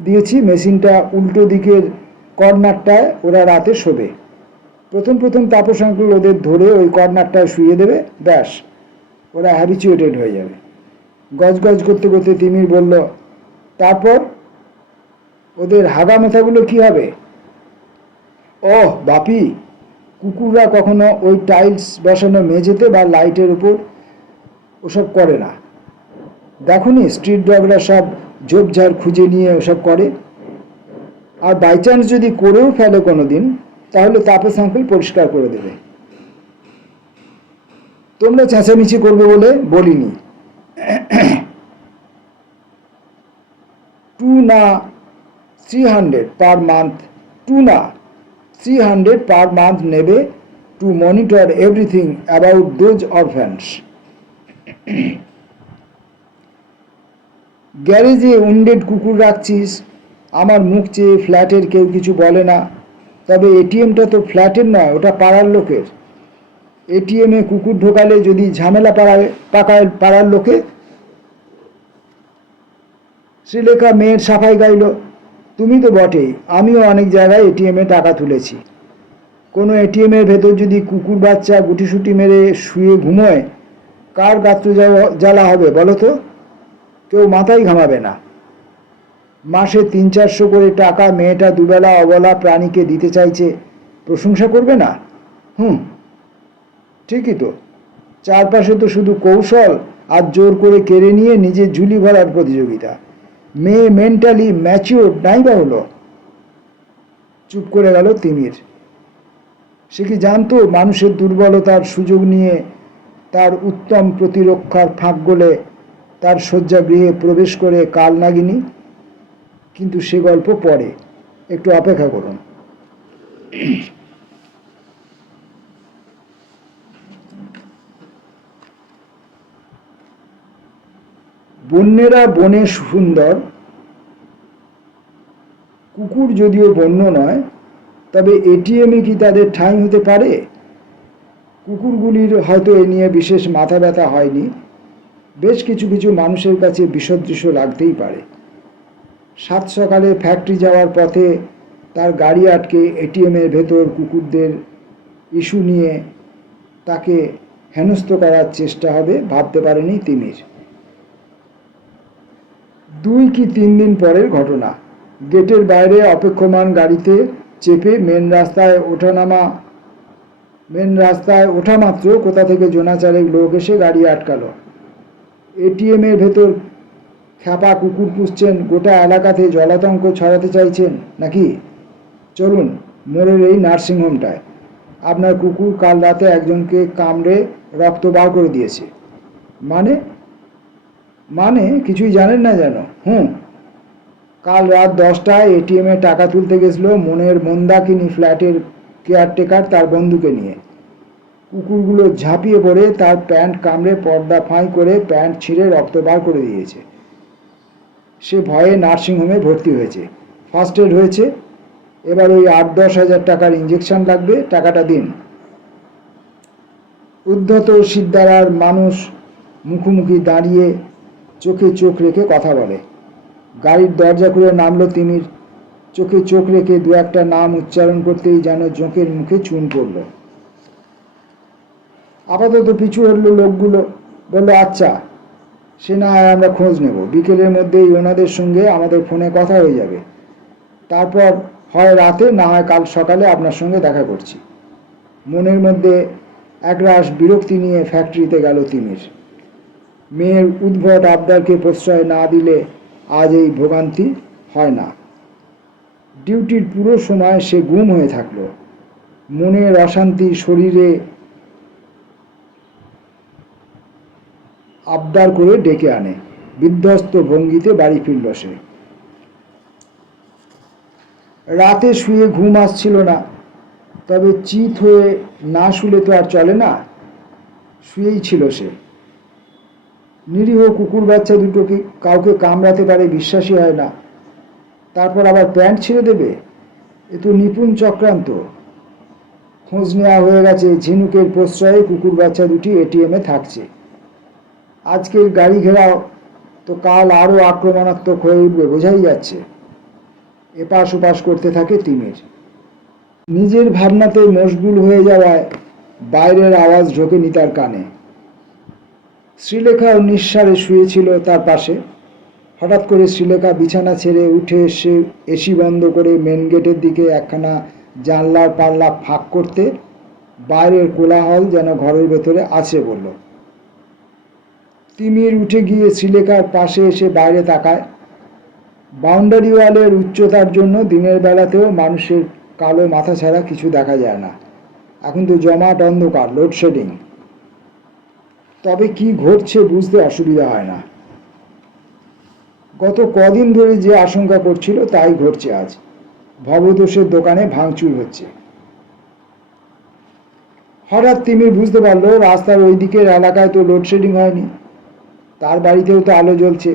দিয়েছি মেশিনটা উল্টো দিকের কর্নারটায় ওরা রাতে শোবে। প্রথম প্রথম তাপস আঙ্কেল ওদের ধরে ওই কর্নারটায় শুয়ে দেবে, ব্যাস ওরা হ্যাবিচুয়েটেড হয়ে যাবে। গজগজ করতে করতে তিমির বলল, তারপর ওদের হাগা মাথাগুলো কি হবে? ওহ বাপি, কুকুররা কখনো ওই টাইলস বসানো মেঝেতে বা লাইটের উপর ওসব করে না। দেখুনি স্ট্রিট ডগরা সব ঝোপঝাড় খুঁজে নিয়ে ওসব করে। আর বাই চান্স যদি করেও ফেলে কোনো দিন, তাহলে তাপস আঙ্কেল পরিষ্কার করে দেবে। তোমরা চেঁচামেচি করবে বলে বলিনি। টু না 300 পার মান্থ, 2 না 300 পার মান্থ নেবে to monitor everything about those orphans. গ্যারেজে উন্ডেড কুকুর রাখছিস, আমার মুখ চেয়ে ফ্ল্যাটের কেউ কিছু বলে না। তবে এটিএমটা তো ফ্ল্যাটের নয়, ওটা পাড়ার লোকের। এটিএমে কুকুর ঢোকালে যদি ঝামেলা পাড়ার লোকে। শ্রীলেখা মেয়ের সাফাই গাইল, তুমি তো বটেই, আমিও অনেক জায়গায় এটিএমে টাকা তুলেছি। কোনো এটিএমের ভেতর যদি কুকুর বাচ্চা গুটিসুটি মেরে শুয়ে ঘুমোয়, কার গাত্র জ্বালা হবে বলো তো? কেউ মাথায় ঘামাবে না। মাসে 300-400 করে টাকা মেয়েটা দুবেলা অবলা প্রাণীকে দিতে চাইছে, প্রশংসা করবে না? ঠিকই তো। চারপাশে তো শুধু কৌশল আর জোর করে কেড়ে নিয়ে নিজের ঝুলি ভরার প্রতিযোগিতা। মেয়ে মেন্টালি ম্যাচিওর নাই বা হলো? চুপ করে গেল তিমির। সে কি জানতো মানুষের দুর্বলতার সুযোগ নিয়ে তার উত্তম প্রতিরক্ষার ফাঁক গলে তার শয্যাগৃহে প্রবেশ করে কালনাগিনী? কিন্তু সে গল্প পরে, একটু অপেক্ষা করুন। বন্যেরা বনে সুন্দর, কুকুর যদিও বন্য নয়, তবে এটিএমে কি তাদের ঠাঁই হতে পারে? কুকুরগুলির হয়তো এ নিয়ে বিশেষ মাথা ব্যথা হয়নি। বেশ কিছু কিছু মানুষের কাছে বিসদৃশ্য লাগতেই পারে। সাত সকালে ফ্যাক্টরি যাওয়ার পথে তার গাড়ি আটকে এটিএমের ভেতর কুকুরদের ইস্যু নিয়ে তাকে হেনস্থ করার চেষ্টা হবে ভাবতে পারেনি তিমির। 2 কি 3 দিন পরের ঘটনা। গেটের বাইরে অপেক্ষমান গাড়িতে চেপে মেন রাস্তায় ওঠা মাত্র কোথা থেকে জোনাচারেক লোক এসে গাড়ি আটকালো। এটিএমের ভেতর খ্যাপা কুকুর পুষছেন, গোটা এলাকাতে জলাতঙ্ক ছড়াতে চাইছেন নাকি? চলুন মোড়ের এই নার্সিংহোমটায়। আপনার কুকুর কাল রাতে একজনকে কামড়ে রক্ত বার করে দিয়েছে। মানে কিছুই জানেন না যেন? কাল রাত 10টায় এটিএমে টাকা তুলতে গেছিল মনের মন্দাকিনী ফ্ল্যাটের কেয়ারটেকার তার বন্ধুকে নিয়ে। কুকুরগুলো ঝাঁপিয়ে পড়ে তার প্যান্ট কামড়ে পর্দা ফাঁই করে প্যান্ট ছিঁড়ে রক্ত বার করে দিয়েছে। সে ভয়ে নার্সিংহোমে ভর্তি হয়েছে, ফার্স্ট এড হয়েছে। এবার ওই 8-10 হাজার টাকার ইঞ্জেকশন লাগবে, টাকাটা দিন। উদ্ধত সিদ্ধারার মানুষ মুখোমুখি দাঁড়িয়ে চোখে চোখ রেখে কথা বলে। গাড়ির দরজা খুলে নামলো তিমির। চোখে চোখ রেখে 2-একটা নাম উচ্চারণ করতেই যেন জোঁকের মুখে চুন পড়ল। আপাতত পিছু হটল লোকগুলো, বলল আচ্ছা সে না হয় আমরা খোঁজ নেব, বিকেলের মধ্যেই ওনাদের সঙ্গে আমাদের ফোনে কথা হয়ে যাবে। তারপর হয় রাতে না হয় কাল সকালে আপনার সঙ্গে দেখা করছি। মনের মধ্যে একরাশ বিরক্তি নিয়ে ফ্যাক্টরিতে গেল তিমির। মেয়ের উদ্ভট আবদারকে প্রশ্রয় না দিলে আজ এই ভোগান্তি হয় না। ডিউটির পুরো সময় সে গুম হয়ে থাকল। মনের অশান্তি শরীরে আবদার করে ডেকে আনে। বিধ্বস্ত ভঙ্গিতে বাড়ি ফিরল সে। রাতে শুয়ে ঘুম আসছিল না, তবে চিত হয়ে না শুলে তো আর চলে না। শুয়েই ছিল সে। নিরীহ কুকুর বাচ্চা দুটোকে কাউকে কামড়াতে পারে বিশ্বাসই হয় না, তারপর আবার প্যান্ট ছিঁড়ে দেবে। এ তো নিপুণ চক্রান্ত। খোঁজ নেওয়া হয়ে গেছে, ঝিনুকের প্রশ্রয়ে কুকুর বাচ্চা দুটি এটিএমে থাকছে। আজকের গাড়ি ঘেরাও তো কাল আরও আক্রমণাত্মক হয়ে উঠবে বোঝাই যাচ্ছে। এপাশ ওপাশ করতে থাকে তিমির। নিজের ভাবনাতে মশগুল হয়ে যাওয়ায় বাইরের আওয়াজ ঢোকেনি তার কানে। শ্রীলেখাও নিঃসাড়ে শুয়েছিল তার পাশে। হঠাৎ করে শ্রীলেখা বিছানা ছেড়ে উঠে এসে এসি বন্ধ করে মেন গেটের দিকে একখানা জানলার পাল্লা ফাঁক করতে বাইরের কোলাহল যেন ঘরের ভেতরে আছে বলল। তিমির উঠে গিয়ে শ্রীলেখার পাশে এসে বাইরে তাকায়। বাউন্ডারি ওয়ালের উচ্চতার জন্য দিনের বেলাতেও মানুষের কালো মাথা ছাড়া কিছু দেখা যায় না। এখন তো জমাট অন্ধকার, লোডশেডিং। তবে কি ঘটছে বুঝতে অসুবিধা হয় না। গত কদিন ধরে যে আশঙ্কা করছিল তাই ঘটছে আজ। ভবদোষের দোকানে ভাঙচুর হচ্ছে। হঠাৎ তিমির বুঝতে পারলো রাস্তার ওই দিকের এলাকায় তো লোডশেডিং হয়নি, তার বাড়িতেও তো আলো জ্বলছে,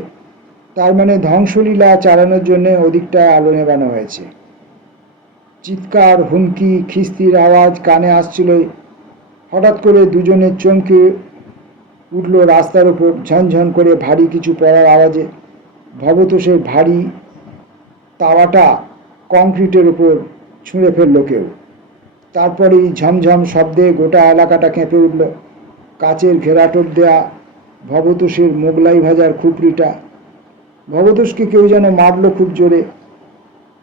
তার মানে ধ্বংসলীলা চালানোর জন্য ওদিকটায় আলো নেবানো হয়েছে। চিৎকার, হুমকি, খিস্তির আওয়াজ কানে আসছিল। হঠাৎ করে দুজনের চমকে উঠল রাস্তার ওপর ঝনঝন করে ভারী কিছু পড়ার আওয়াজে। ভবতোষের ভারী তাওয়াটা কংক্রিটের ওপর ছুঁড়ে ফেলল কেউ। তারপরেই ঝমঝম শব্দে গোটা এলাকাটা কেঁপে উঠল। কাচের ঘেরাটোপ দেয়া ভবতোষের মোগলাই ভাজার খুপড়িটা। ভবতোষকে কেউ যেন মারল খুব জোরে।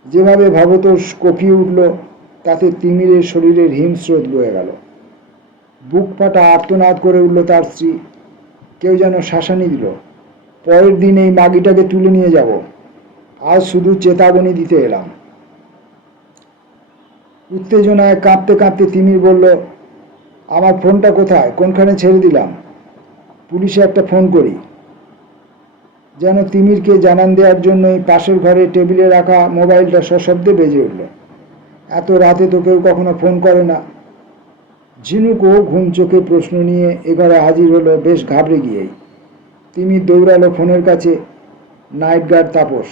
যেভাবে ভবতোষ কঁপিয়ে উঠল তাতে তিমিরের শরীরের হিমস্রোত বয়ে গেল। বুক ফাটা আর্তনাদ করে উঠল তার স্ত্রী। কেউ যেন শাসানি দিল, পরের দিন এই মাগিটাকে তুলে নিয়ে যাব, আজ শুধু চেতাবনী দিতে এলাম। উত্তেজনায় কাঁপতে কাঁপতে তিমির বলল, আমার ফোনটা কোথায়, কোনখানে ছেড়ে দিলাম? পুলিশে একটা ফোন করি। যেন তিমিরকে জানান দেওয়ার জন্যই পাশের ঘরে টেবিলে রাখা মোবাইলটা সশব্দে বেজে উঠল। এত রাতে তো কেউ কখনো ফোন করে না। ঝিনুকও ঘুম চোখে প্রশ্ন নিয়ে এঘরে হাজির হলো, বেশ ঘাবড়ে গিয়েই। তিমির দৌড়ালো ফোনের কাছে। Night guard Tapas.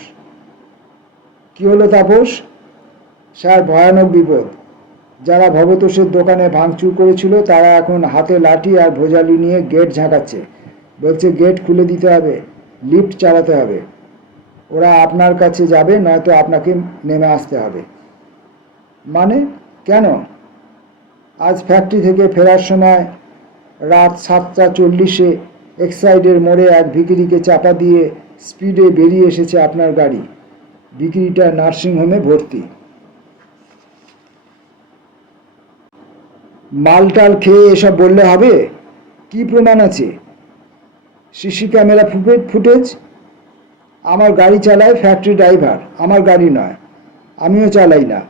কি হলো তাপস? স্যার, ভয়ানক বিপদ। যারা ভবতোষের দোকানে ভাঙচুর করেছিল তারা এখন হাতে লাঠি আর ভোজালি নিয়ে গেট ঝাঁকাচ্ছে। বলছে গেট খুলে দিতে হবে, লিফট চালাতে হবে। ওরা আপনার কাছে যাবে, নয়তো আপনাকে নেমে আসতে হবে। মানে কেন? আজ ফ্যাক্টরি থেকে ফেরার সময় রাত 7:40 এক্সাইডের মোড়ে এক ভিখিরিকে চাপা দিয়ে স্পিডে বেরিয়ে এসেছে আপনার গাড়ি। ভিখিরিটা নার্সিংহোমে ভর্তি। মালটাল খেয়ে এসব বললে হবে? কি প্রমাণ আছে? CC camera footage. আমার গাড়ি চালায় ফ্যাক্টরি ড্রাইভার, আমার গাড়ি নয়, আমিও চালাই না।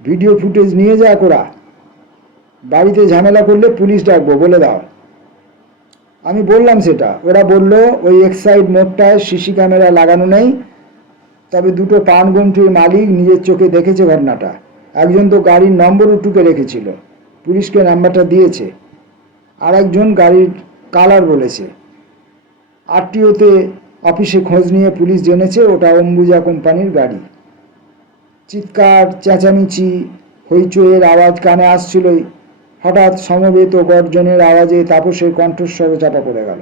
ভিডিও ফুটেজ নিয়ে যা ওরা। বাড়িতে ঝামেলা করলে পুলিশ ডাকবো, বলে দাও। আমি বললাম সেটা। ওরা বলল ওই এক্সাইড মোড়টায় সিসি ক্যামেরা লাগানো নেই, তবে দুটো পানগুমটির মালিক নিজের চোখে দেখেছে ঘটনাটা। একজন তো গাড়ির নম্বরও টুকে রেখেছিল, পুলিশকে নাম্বারটা দিয়েছে। আর একজন গাড়ির কালার বলেছে। আরটিওতে অফিসে খোঁজ নিয়ে পুলিশ জেনেছে ওটা অম্বুজা কোম্পানির গাড়ি। চিৎকার, চেঁচামেচি, হইচইয়ের আওয়াজ কানে আসছিলই। হঠাৎ সমবেত গর্জনের আওয়াজে তাপসের কণ্ঠস্বর চাপা পড়ে গেল।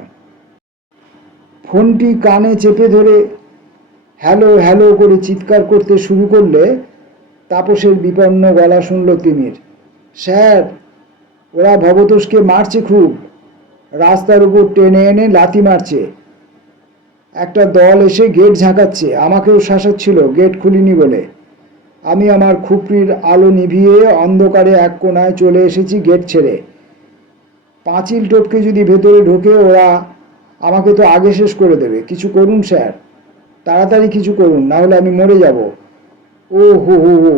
ফোনটি কানে চেপে ধরে হ্যালো হ্যালো করে চিৎকার করতে শুরু করলে তাপসের বিপন্ন গলা শুনল তিমির। স্যার, ওরা ভবতোষকে মারছে খুব, রাস্তার উপর টেনে এনে লাথি মারছে। একটা দল এসে গেট ঝাঁকাচ্ছে, আমাকেও শাসাচ্ছিল গেট খুলিনি বলে। আমি আমার খুপড়ির আলো নিভিয়ে অন্ধকারে এক কোণায় চলে এসেছি গেট ছেড়ে। পাঁচিল টপকে যদি ভেতরে ঢোকে ওরা, আমাকে তো আগে শেষ করে দেবে। কিছু করুন স্যার, তাড়াতাড়ি কিছু করুন, না হলে আমি মরে যাব। ও হো হো হো,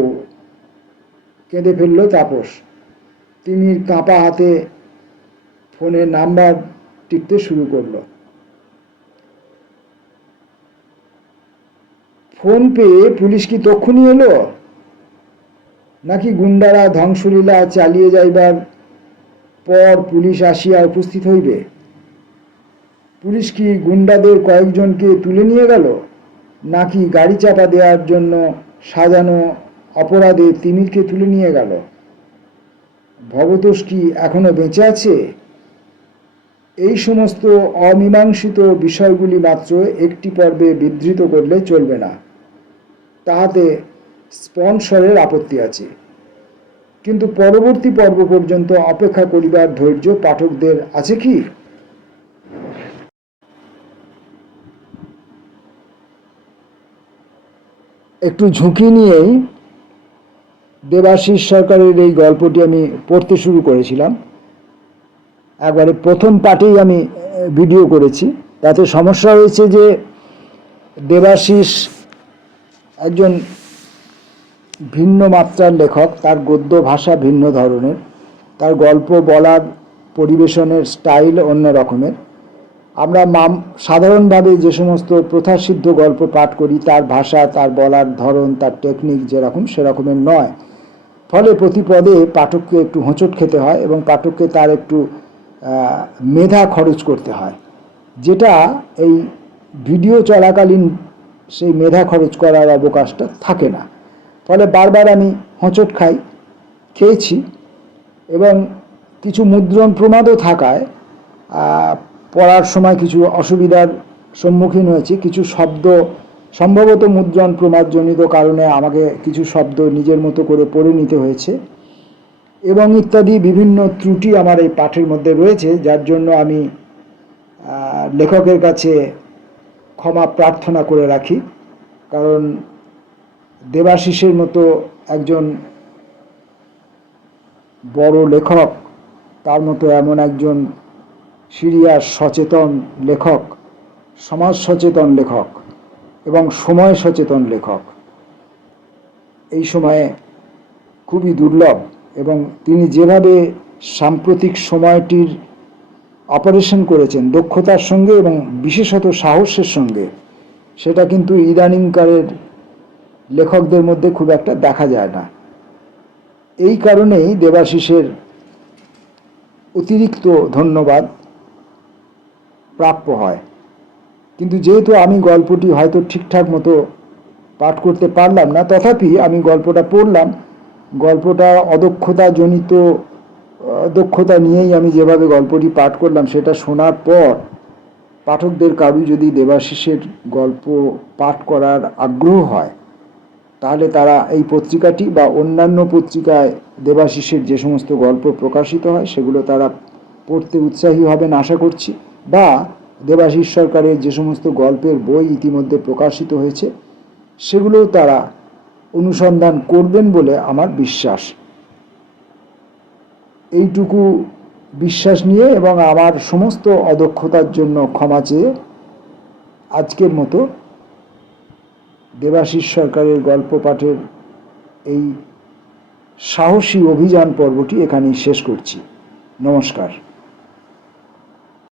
কেঁদে ফেলল তাপস। তিমির কাঁপা হাতে ফোনের নাম্বার টিপতে শুরু করলো। ফোন পেয়ে পুলিশ কি তক্ষুনি এলো, নাকি গুন্ডারা ধ্বংসলীলা চালিয়ে যাইবার পর পুলিশ আসিয়া উপস্থিত হইবে? পুলিশ কি গুন্ডাদের কয়েকজনকে তুলে নিয়ে গেল, নাকি গাড়ি চাপা দেওয়ার জন্য সাজানো অপরাধে তিমিরকে তুলে নিয়ে গেল? ভবতোষ কি এখনো বেঁচে আছে? এই সমস্ত অমীমাংসিত বিষয়গুলি মাত্র একটি পর্বে বিধৃত করলে চলবে না, তাহাতে স্পন্সরের আপত্তি আছে। কিন্তু পরবর্তী পর্ব পর্যন্ত অপেক্ষা করিবার ধৈর্য পাঠকদের আছে কি? একটু ঝুঁকি নিয়েই দেবাশিস সরকারের এই গল্পটি আমি পড়তে শুরু করেছিলাম। একবারে প্রথম পার্টেই আমি ভিডিও করেছি। তাতে সমস্যা হয়েছে যে দেবাশিস একজন ভিন্ন মাত্রার লেখক, তার গদ্য ভাষা ভিন্ন ধরনের, তার গল্প বলার পরিবেশনের স্টাইল অন্য রকমের। আমরা সাধারণভাবে যে সমস্ত প্রথাসিদ্ধ গল্প পাঠ করি তার ভাষা, তার বলার ধরন, তার টেকনিক যেরকম সেরকমের নয়। ফলে প্রতি পদে পাঠককে একটু হোঁচট খেতে হয় এবং পাঠককে তার একটু মেধা খরচ করতে হয়। যেটা এই ভিডিও চলাকালীন সেই মেধা খরচ করার অবকাশটা থাকে না। ফলে বারবার আমি হোঁচট খেয়েছি এবং কিছু মুদ্রণ প্রমাদও থাকায় পড়ার সময় কিছু অসুবিধার সম্মুখীন হয়েছি। কিছু শব্দ সম্ভবত মুদ্রণ প্রমাদজনিত কারণে আমাকে কিছু শব্দ নিজের মতো করে পড়ে নিতে হয়েছে এবং ইত্যাদি বিভিন্ন ত্রুটি আমার এই পাঠের মধ্যে রয়েছে, যার জন্য আমি লেখকের কাছে ক্ষমা প্রার্থনা করে রাখি। কারণ দেবাশিসের মতো একজন বড় লেখক, তার মতো এমন একজন সিরিয়াস সচেতন লেখক, সমাজ সচেতন লেখক এবং সময় সচেতন লেখক এই সময়ে খুবই দুর্লভ। এবং তিনি যেভাবে সাম্প্রতিক সময়টির অপারেশন করেছেন দক্ষতার সঙ্গে এবং বিশেষত সাহসের সঙ্গে, সেটা কিন্তু ইদানিংকারের লেখকদের মধ্যে খুব একটা দেখা যায় না। এই কারণেই দেবাশিসের অতিরিক্ত ধন্যবাদ প্রাপ্য হয়। কিন্তু যেহেতু আমি গল্পটি হয়তো ঠিকঠাক মতো পাঠ করতে পারলাম না, তথাপি আমি গল্পটা পড়লাম। গল্পটা দক্ষতা নিয়েই আমি যেভাবে গল্পটি পাঠ করলাম, সেটা শোনার পর পাঠকদের কারু যদি দেবাশিসের গল্প পাঠ করার আগ্রহ হয়, তাহলে তারা এই পত্রিকাটি বা অন্যান্য পত্রিকায় দেবাশিসের যে সমস্ত গল্প প্রকাশিত হয় সেগুলো তারা পড়তে উৎসাহী হবেন আশা করছি। বা দেবাশিস সরকারের যে সমস্ত গল্পের বই ইতিমধ্যে প্রকাশিত হয়েছে সেগুলোও তারা অনুসন্ধান করবেন বলে আমার বিশ্বাস। এইটুকু বিশ্বাস নিয়ে এবং আমার সমস্ত অদক্ষতার জন্য ক্ষমা চেয়ে আজকের মতো দেবাশিস সরকারের গল্প পাঠের এই সাহসী অভিযান পর্বটি এখানেই শেষ করছি। নমস্কার।